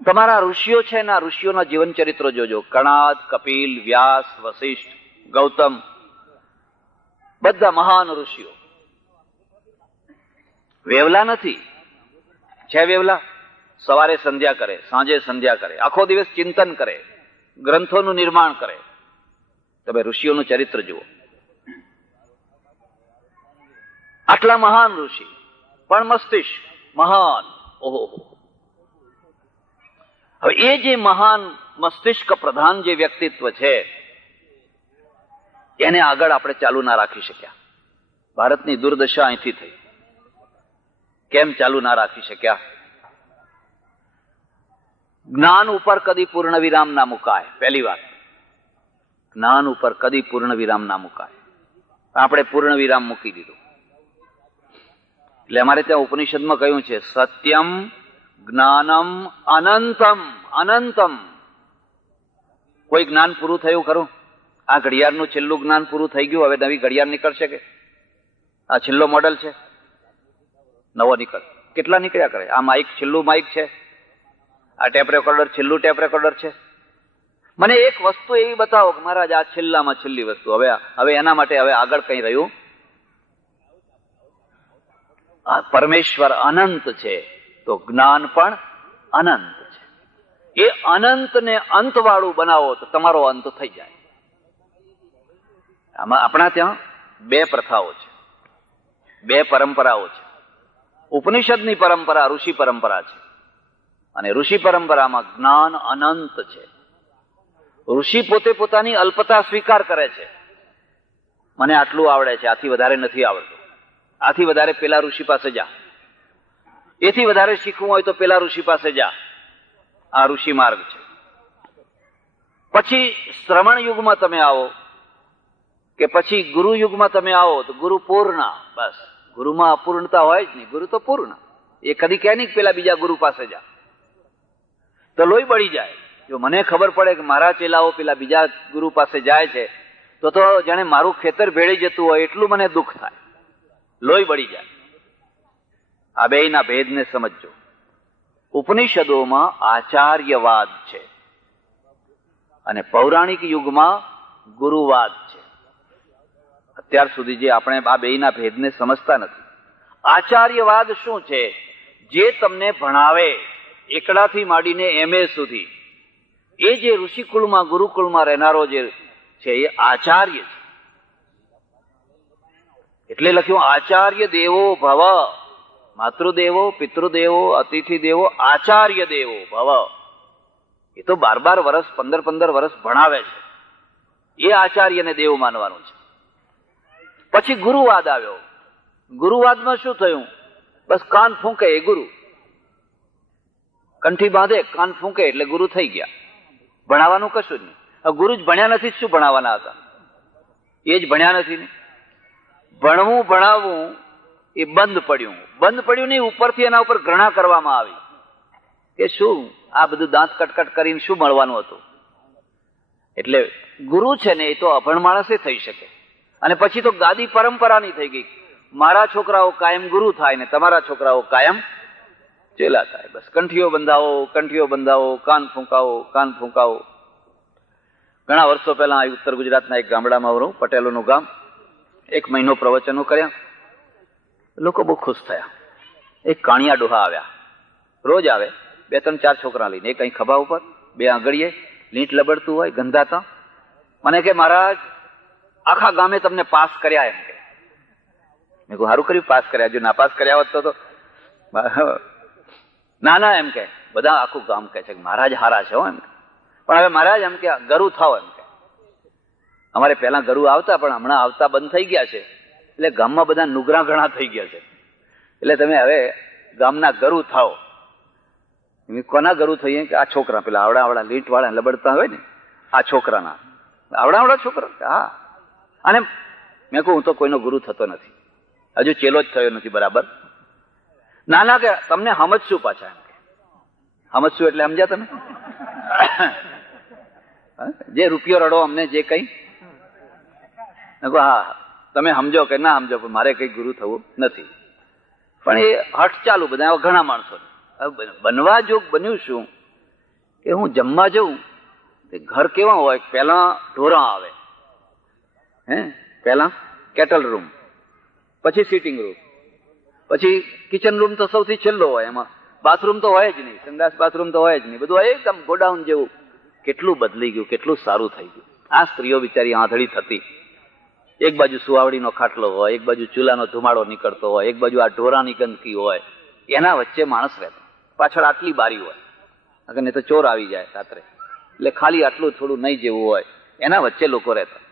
તમારા ઋષિઓ છે ને, ઋષિઓના જીવન ચરિત્રો જોજો. કણાદ, કપિલ, વ્યાસ, વશિષ્ઠ, ગૌતમ, બધા મહાન ઋષિઓ. વેવલા નથી. છે વેવલા? સવારે સંધ્યા કરે, સાંજે સંધ્યા કરે, આખો દિવસ ચિંતન કરે, ગ્રંથોનું નિર્માણ કરે. તમે ઋષિઓનું ચરિત્ર જુઓ. આટલા મહાન ઋષિ પણ મસ્તિષ્ક મહાન. ઓહો. હવે એ જે મહાન મસ્તિષ્ક પ્રધાન જે વ્યક્તિત્વ છે, એને આગળ આપણે ચાલુ ના રાખી શક્યા. ભારતની દુર્દશા અહીંથી થઈ. કેમ ચાલુ ના રાખી શક્યા? જ્ઞાન ઉપર કદી પૂર્ણ વિરામ ના મુકાય. પહેલી વાત, જ્ઞાન ઉપર કદી પૂર્ણ વિરામ ના મુકાય. આપણે પૂર્ણ વિરામ મૂકી દીધું. એટલે અમારે ત્યાં ઉપનિષદમાં કહ્યું છે, સત્યમ જ્ઞાનમ અનંતમ. અનંતમ. કોઈ જ્ઞાન પૂરું થયું ખરું? આ ઘડિયાળનું છેલ્લું જ્ઞાન પૂરું થઈ ગયું, હવે નવી ઘડિયાળ નીકળશે કે? આ છેલ્લો મોડલ છે, નવો નીકળ. કેટલા નીકળ્યા કરે? આ માઇક છેલ્લું માઇક છે, આ ટેપ રેકોર્ડર છેલ્લું ટેપ રેકોર્ડર છે. મને એક વસ્તુ એવી બતાવો કે મહારાજ આ છેલ્લામાં છેલ્લી વસ્તુ, હવે એના માટે હવે આગળ કઈ રહ્યું? પરમેશ્વર અનંત છે, તો જ્ઞાન પણ અનંત છે. એ અનંતને અંતવાળું બનાવો તો તમારો અંત થઈ જાય. આમાં આપણા ત્યાં 2 પ્રથાઓ છે, 2 પરંપરાઓ છે. ઉપનિષદની પરંપરા ઋષિ પરંપરા છે, અને ઋષિ પરંપરામાં જ્ઞાન અનંત છે. ઋષિ પોતે પોતાની અલ્પતા સ્વીકાર કરે છે. મને આટલું આવડે છે, આથી વધારે નથી આવડતું, આથી વધારે પેલા ઋષિ પાસે જા, એથી વધારે શીખવું હોય તો પેલા ઋષિ પાસે જા. આ ઋષિ માર્ગ છે. પછી શ્રવણ યુગમાં તમે આવો કે પછી ગુરુ યુગમાં તમે આવો તો ગુરુ પૂર્ણ. બસ, ગુરુમાં અપૂર્ણતા હોય જ નહીં, ગુરુ તો પૂર્ણ. એ કદી કહે નહીં પેલા બીજા ગુરુ પાસે જા, તો લોહી બળી જાય. જો મને ખબર પડે કે મારા ચેલાઓ પેલા બીજા ગુરુ પાસે જાય છે, તો જાણે મારું ખેતર ભેળી જતું હોય એટલું મને દુઃખ થાય, લોહી બળી જાય. આ બેયના ભેદને સમજજો. ઉપનિષદોમાં આચાર્યવાદ છે અને પૌરાણિક યુગમાં ગુરુવાદ છે. અત્યાર સુધી જે આપણે આ બેયના ભેદને સમજતા નથી. આચાર્યવાદ શું છે? જે તમને ભણાવે એકડાથી માંડીને MA સુધી, એ જે ઋષિકુળમાં ગુરુકુળમાં રહેનારો જે છે એ આચાર્ય છે. એટલે લખ્યું આચાર્ય દેવો ભવ, માતૃદેવો પિતૃદેવો અતિથિ દેવો આચાર્ય દેવો ભવ. એ તો 12 વર્ષ 15 વર્ષ ભણાવે છે, એ આચાર્યને દેવ માનવાનું છે. પછી ગુરુવાદ આવ્યો. ગુરુવાદમાં શું થયું? બસ કાન ફૂંકે એ ગુરુ, કંઠી બાંધે કાન ફૂંકે એટલે ગુરુ થઈ ગયા. ભણાવવાનું કશું જ નહીં. હવે ગુરુ જ ભણ્યા નથી, શું ભણાવવાના હતા? એ જ ભણ્યા નથી ને. ભણવું ભણાવવું એ બંધ પડ્યું નહીં. ઉપરથી એના ઉપર ઘૃણા કરવામાં આવી કે શું આ બધું દાંત કટકટ કરીને શું મળવાનું હતું. એટલે ગુરુ છે ને એ તો અભણ માણસે થઈ શકે. અને પછી તો ગાદી પરંપરાની થઈ ગઈ. મારા છોકરાઓ કાયમ ગુરુ થાય ને તમારા છોકરાઓ કાયમ ચેલા થાય. બસ કંઠીઓ બંધાવો, કાન ફૂંકાવો. ઘણા વર્ષો પહેલા ઉત્તર ગુજરાતના એક ગામડામાં રહું, પટેલોનું ગામ. 1 મહિનો પ્રવચનો કર્યા. લોકો બહુ ખુશ થયા. એક કાણિયા ડોહા આવ્યા, રોજ આવે 2-3 4 છોકરા લઈને. એક અહીં ખભા ઉપર, 2 આંગળીએ લીંટ લબડતું હોય, ગંધાતા. મને કે મહારાજ આખા ગામે તમને પાસ કર્યા એમ કે. મેં કહું સારું કર્યું પાસ કર્યા, જો ના પાસ કર્યા હોત તો ના એમ કે બધા આખું ગામ કહે છે કે મહારાજ હારા છે હો એમ. પણ હવે મહારાજ એમ કે ગરુ થાવ એમ કે. અમારે પહેલા ગરુ આવતા પણ હમણાં આવતા બંધ થઈ ગયા છે. એટલે ગામમાં બધા નુગરા ઘણા થઈ ગયા છે. એટલે તમે હવે ગામના ગરુ થાવ. કોના ગરુ થઈએ કે આ છોકરા પેલા આવડા લીટ વાળા લબડતા હોય ને આ છોકરાના આવડા છોકરા. હા. અને મેં કહું હું તો કોઈનો ગુરુ થતો નથી, હજુ ચેલો જ થયો નથી બરાબર. ના કે તમને સમજશું પાછા એમ કે. સમજશું એટલે સમજ્યા તમે? જે રૂપિયો રડો અમને જે કઈ. હા તમે સમજો કે ના સમજો, પણ મારે કઈ ગુરુ થવું નથી. પણ એ હઠ ચાલુ બધા ઘણા માણસો. બનવા જોગ બન્યું શું કે હું જમવા જઉં, ઘર કેવા હોય? પહેલા ઢોરા આવે, પહેલા કેટલ રૂમ, પછી સિટિંગ રૂમ, પછી કિચન રૂમ તો સૌથી છેલ્લો હોય. એમાં બાથરૂમ તો હોય જ નહીં, સંડાસ બાથરૂમ તો હોય જ નહીં. બધું એકદમ ગોડાઉન જેવું. કેટલું બદલી ગયું, કેટલું સારું થઈ ગયું. આ સ્ત્રીઓ બિચારી આંધળી થતી. એક બાજુ સુવાવડીનો ખાટલો હોય, એક બાજુ ચૂલાનો ધુમાડો નીકળતો હોય, એક બાજુ આ ઢોરાની ગંદકી હોય. એના વચ્ચે માણસ રહેતો. પાછળ આટલી બારી હોય, નહીં તો ચોર આવી જાય રાત્રે. એટલે ખાલી આટલું થોડું નહીં જેવું હોય, એના વચ્ચે લોકો રહેતા.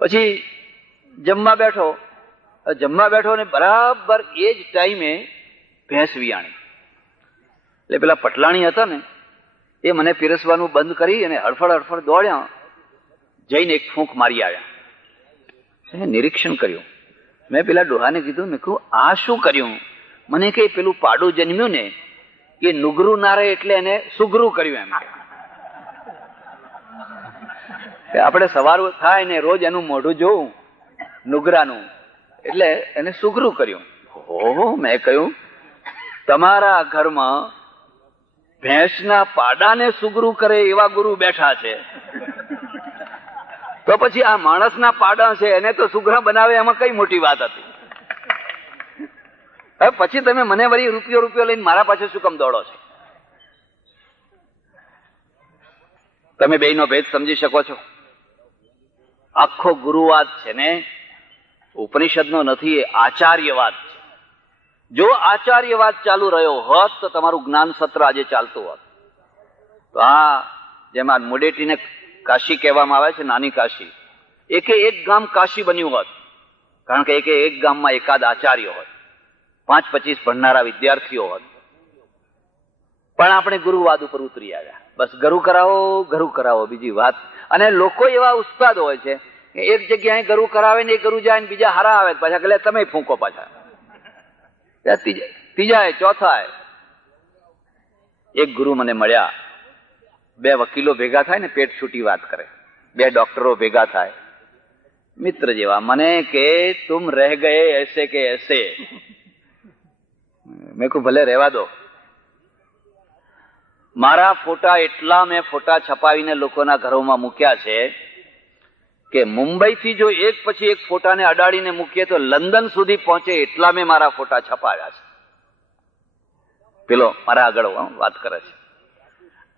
પછી જમવા બેઠો ને બરાબર એ જ ટાઈમે ભેંસ વિયાણી. એટલે પેલા પટલાણી હતા ને એ મને પીરસવાનું બંધ કરી અને હડફડ દોડ્યા જઈને એક ફૂંક મારી આવ્યા. નિરીક્ષણ કર્યું. મેં પેલા ડોહાને કીધું, મેં કહું આ શું કર્યું? મને કે પેલું પાડું જન્મ્યું ને એ નુગરું ના રહે એટલે એને સુગરું કર્યું એમ. આપણે સવાર થાય ને રોજ એનું મોઢું જોવું નુગરાનું, એટલે એને સુગરું કર્યું. ઓહો, મેં કહ્યું તમારા ઘરમાં ભેંસના પાડાને સુગરું કરે એવા ગુરુ બેઠા છે, તો પછી આ માણસના પાડા છે એને તો સુગરા બનાવે એમાં કઈ મોટી વાત હતી? હવે પછી તમે મને વળી રૂપિયો લઈને મારા પાસે શું કામ દોડો છો? તમે બેયનો ભેદ સમજી શકો છો? આખો ગુરુવાદ છે ને ઉપનિષદનો નથી, એ આચાર્યવાદ છે. જો આચાર્યવાદ ચાલુ રહ્યો હોત તો તમારું જ્ઞાન સત્ર આજે ચાલતું હોત. તો આ જેમાં મુડેટીને કાશી કહેવામાં આવે છે, નાની કાશી, એકે એક ગામ કાશી બન્યું હોત. કારણ કે એકે એક ગામમાં એકાદ આચાર્ય હોત, 5-25 ભણનારા વિદ્યાર્થીઓ હોત. પણ આપણે ગુરુવાદ ઉપર ઉતરી આવ્યા. બસ ગરુ કરાવો બીજી વાત. અને લોકો એવા ઉસ્તાદ હોય છે કે એક જગ્યાએ ગરુ કરાવે ને એક ગરુ જાય ને બીજા હારા આવે પાછા કે તમે ફૂંકો પાછા. ત્રીજા ચોથા એક ગુરુ મને મળ્યા. 2 વકીલો ભેગા થાય ને પેટ છૂટી વાત કરે, 2 ડોક્ટરો ભેગા થાય મિત્ર જેવા. મને કે તુમ રહ ગયે એસે કે એસે. મેં કહું ભલે રહેવા દો. મારા ફોટા એટલા મેં ફોટા છપાવીને લોકોના ઘરોમાં મૂક્યા છે કે મુંબઈથી જો એક પછી એક ફોટાને અડાડીને મૂકીએ તો લંડન સુધી પહોંચે એટલા મેં મારા ફોટા છપાવ્યા છે. પેલો મારા આગળ વાત કરે છે,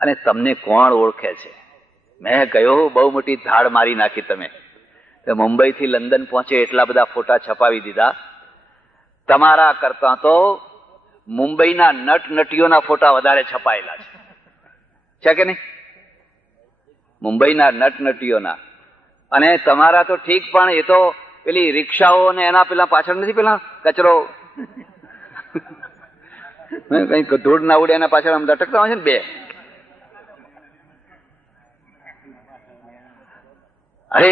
અને તમને કોણ ઓળખે છે? મેં કહ્યું બહુ મોટી ધાડ મારી નાખી તમે. તો મુંબઈથી લંડન પહોંચે એટલા બધા ફોટા છપાવી દીધા. તમારા કરતા તો મુંબઈના નટ નટીઓના ફોટા વધારે છપાયેલા છે કે નહીં? મુંબઈના નટ નટીઓના. અને તમારા તો ઠીક, પણ એ તો પેલી રિક્ષાઓ ને એના પેલા પાછળ નથી પેલા કચરો કઈ ધૂળ ના ઉડે એના પાછળ આમ લટકતા હોય છે ને બે. અરે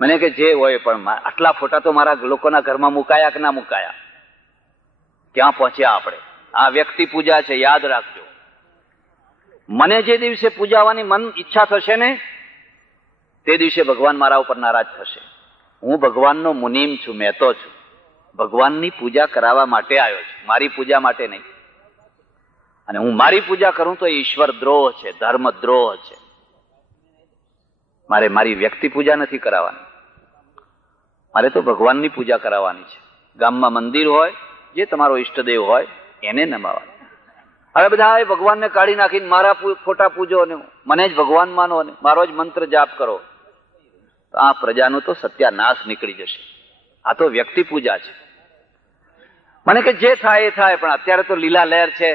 મને કે જે હોય, પણ આટલા ફોટા તો મારા લોકોના ઘરમાં મુકાયા કે ના મુકાયા? ક્યાં પહોંચ્યા આપણે? આ વ્યક્તિ પૂજા છે, યાદ રાખજો. મને જે દિવસે પૂજાવાની મન ઈચ્છા થશે ને તે દિવસે ભગવાન મારા ઉપર નારાજ થશે. હું ભગવાનનો મુનિમ છું, મહેતો છું. ભગવાનની પૂજા કરાવવા માટે આવ્યો છું, મારી પૂજા માટે નહીં. અને હું મારી પૂજા કરું તો ઈશ્વર દ્રોહ છે, ધર્મ દ્રોહ છે. મારે મારી વ્યક્તિ પૂજા નથી કરાવવાની, મારે તો ભગવાનની પૂજા કરાવવાની છે. ગામમાં મંદિર હોય, જે તમારો ઈષ્ટદેવ હોય એને નમાવાનું. હવે બધા ભગવાનને કાઢી નાખીને મારા ફોટા પૂજો ને મને જ ભગવાન માનો ને મારો જ મંત્ર જાપ કરો, તો આ પ્રજાનું તો સત્યાનાશ નીકળી જશે. આ તો વ્યક્તિ પૂજા છે. મને કે જે થાય એ થાય, પણ અત્યારે તો લીલા લહેર છે.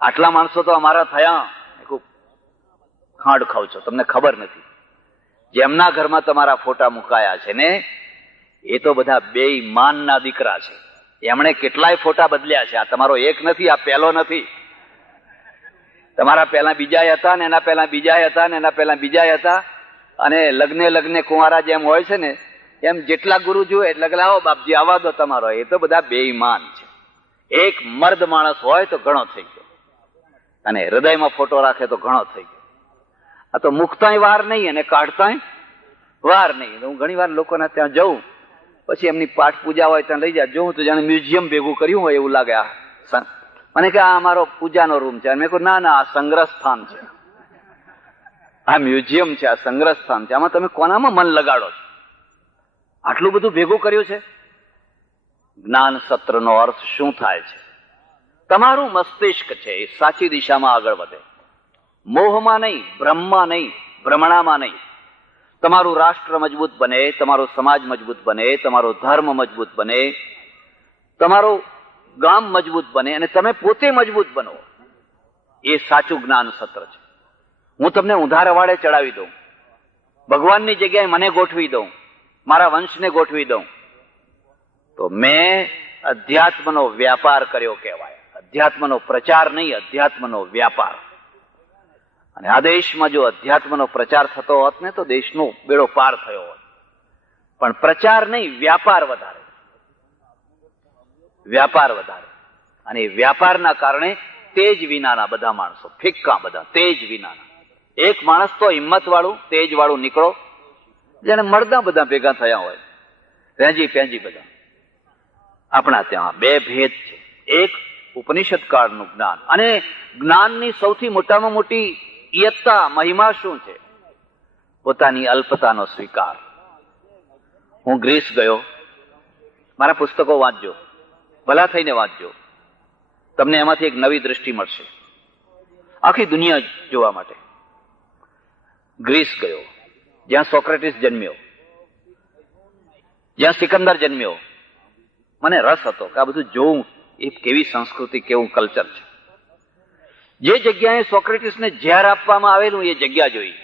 આટલા માણસો તો અમારા થયા, ખાંડ ખાવ છો, તમને ખબર નથી. જેમના ઘરમાં તમારા ફોટા મુકાયા છે ને એ તો બધા બેઈમાનના દીકરા છે. એમણે કેટલાય ફોટા બદલ્યા છે. આ તમારો એક નથી, આ પહેલો નથી. તમારા પહેલા બીજા હતા ને એના પહેલા બીજા હતા ને એના પહેલા બીજા હતા. અને લગ્ને કુંવારા જેમ હોય છે ને એમ જેટલા ગુરુ જુએ એટલે લાવો બાપજી આવા દો તમારો. એ તો બધા બેઈમાન છે. એક મર્દ માણસ હોય તો ઘણો થઈ ગયો, અને હૃદયમાં ફોટો રાખે તો ઘણો થઈ ગયો. આ તો મુકતાય વાર નહીં અને કાઢતાય વાર નહીં. હું ઘણી વાર લોકોના ત્યાં જઉં, પછી એમની પાઠ પૂજા હોય ત્યાં લઈ જાય, જોઉં તો જાણે મ્યુઝિયમ ભેગું કર્યું હોય એવું લાગે. મને કે આ અમારો પૂજાનો રૂમ છે. મેં કહ્યું ના ના, આ સંગ્રહ સ્થાન છે, આ મ્યુઝિયમ છે, આ સંગ્રહ સ્થાન છે. આમાં તમે કોનામાં મન લગાડો છો? આટલું બધું ભેગું કર્યું છે. જ્ઞાન સત્રનો અર્થ શું થાય છે? તમારું મસ્તિષ્ક છે એ સાચી દિશામાં આગળ વધે, મોહમાં નહીં, ભ્રમમાં નહીં, ભ્રમણામાં નહીં. તમારું રાષ્ટ્ર મજબૂત બને, તમારો સમાજ મજબૂત બને, તમારો ધર્મ મજબૂત બને, તમારું ગામ મજબૂત બને અને તમે પોતે મજબૂત બનો. એ સાચું જ્ઞાન સત્ર છે. હું તમને ઊંધા રવાડે ચડાવી દઉં, ભગવાનની જગ્યાએ મને ગોઠવી દઉં, મારા વંશને ગોઠવી દઉં, તો મેં અધ્યાત્મનો વ્યાપાર કર્યો કહેવાય. અધ્યાત્મનો પ્રચાર નહીં, અધ્યાત્મનો વ્યાપાર. અને આ દેશમાં જો અધ્યાત્મનો પ્રચાર થતો હોત ને તો દેશનો બેડો પાર થયો હોત. પણ પ્રચાર નહીં, વ્યાપાર વધારે, વ્યાપાર વધારે. અને વ્યાપારના કારણે તેજ વિનાના બધા માણસો, ફિક્કા બધા, તેજ વિનાના. એક માણસ તો હિંમત વાળું, તેજ વાળું નીકળો, જેને મળદા બધા ભેગા થયા હોય, રેંજી પેંજી બધા. આપણા ત્યાં બે ભેદ છે. એક ઉપનિષદ કાળનું જ્ઞાન, અને જ્ઞાનની સૌથી મોટામાં મોટી ઇયત્તા, મહિમા શું છે? પોતાની અલ્પતાનો સ્વીકાર. હું ગ્રીસ ગયો, મારા પુસ્તકો વાંચજો, ભલા થઈને વાંચજો, તમને એમાંથી એક નવી દ્રષ્ટિ મળશે આખી દુનિયા જોવા માટે. ગ્રીસ ગયો, જ્યાં સોક્રેટિસ જન્મ્યો, જ્યાં સિકંદર જન્મ્યો. મને રસ હતો કે આ બધું જોઉં, એ કેવી સંસ્કૃતિ, કેવું કલ્ચર છે. જે જગ્યાએ સોક્રેટિસને ઝેર આપવામાં આવેલું એ જગ્યા જોઈ.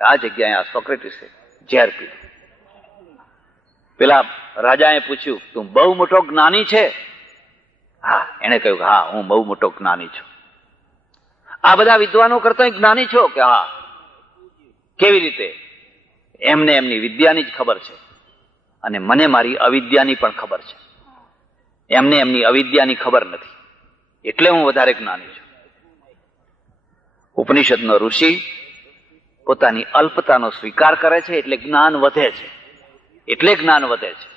આ જગ્યાએ આ સોક્રેટિસે ઝેર પીધું. પેલા રાજાએ પૂછ્યું, તું બહુ મોટો જ્ઞાની છે? હા. એને કહ્યું, હા, હું બહુ મોટો જ્ઞાની છું. આ બધા વિદ્વાનો કરતા જ્ઞાની છો? કે હા. કેવી રીતે? એમને એમની વિદ્યાની જ ખબર છે, અને મને મારી અવિદ્યાની પણ ખબર છે. એમને એમની અવિદ્યાની ખબર નથી, એટલે હું વધારે જ્ઞાની છું. ઉપનિષદનો ઋષિ પોતાની અલ્પતાનો સ્વીકાર કરે છે એટલે જ્ઞાન વધે છે, એટલે જ્ઞાન વધે છે.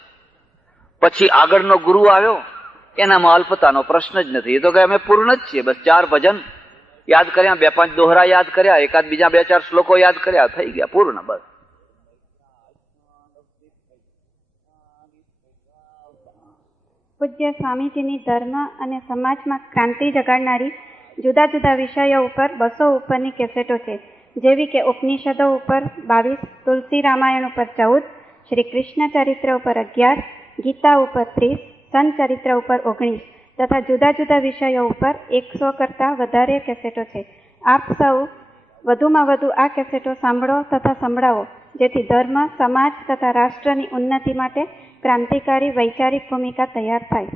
પછી આગળનો ગુરુ આવ્યો, એનામાં અલ્પતાનો પ્રશ્ન જ નથી. એ તો કે અમે પૂર્ણ જ છીએ, બસ 4 ભજન યાદ કર્યા, 2-5 દોહરા યાદ કર્યા, એકાદ બીજા 2-4 શ્લોકો યાદ કર્યા, થઈ ગયા, પૂર્ણ, બસ. પૂજ્ય સ્વામીજીની ધર્મ અને સમાજમાં ક્રાંતિ જગાડનારી જુદા જુદા વિષયો ઉપર 200 ઉપરની કેસેટો છે. જેવી કે ઉપનિષદો ઉપર 22, તુલસી રામાયણ ઉપર 14, શ્રી કૃષ્ણ ચરિત્ર ઉપર 11, ગીતા ઉપર 30, સંત ચરિત્ર ઉપર 19 તથા જુદા જુદા વિષયો ઉપર 100 કરતાં વધારે કેસેટો છે. આપ સૌ વધુમાં વધુ આ કેસેટો સાંભળો તથા સંભળાવો, જેથી ધર્મ, સમાજ તથા રાષ્ટ્રની ઉન્નતિ માટે ક્રાંતિકારી વૈચારિક ભૂમિકા તૈયાર થાય.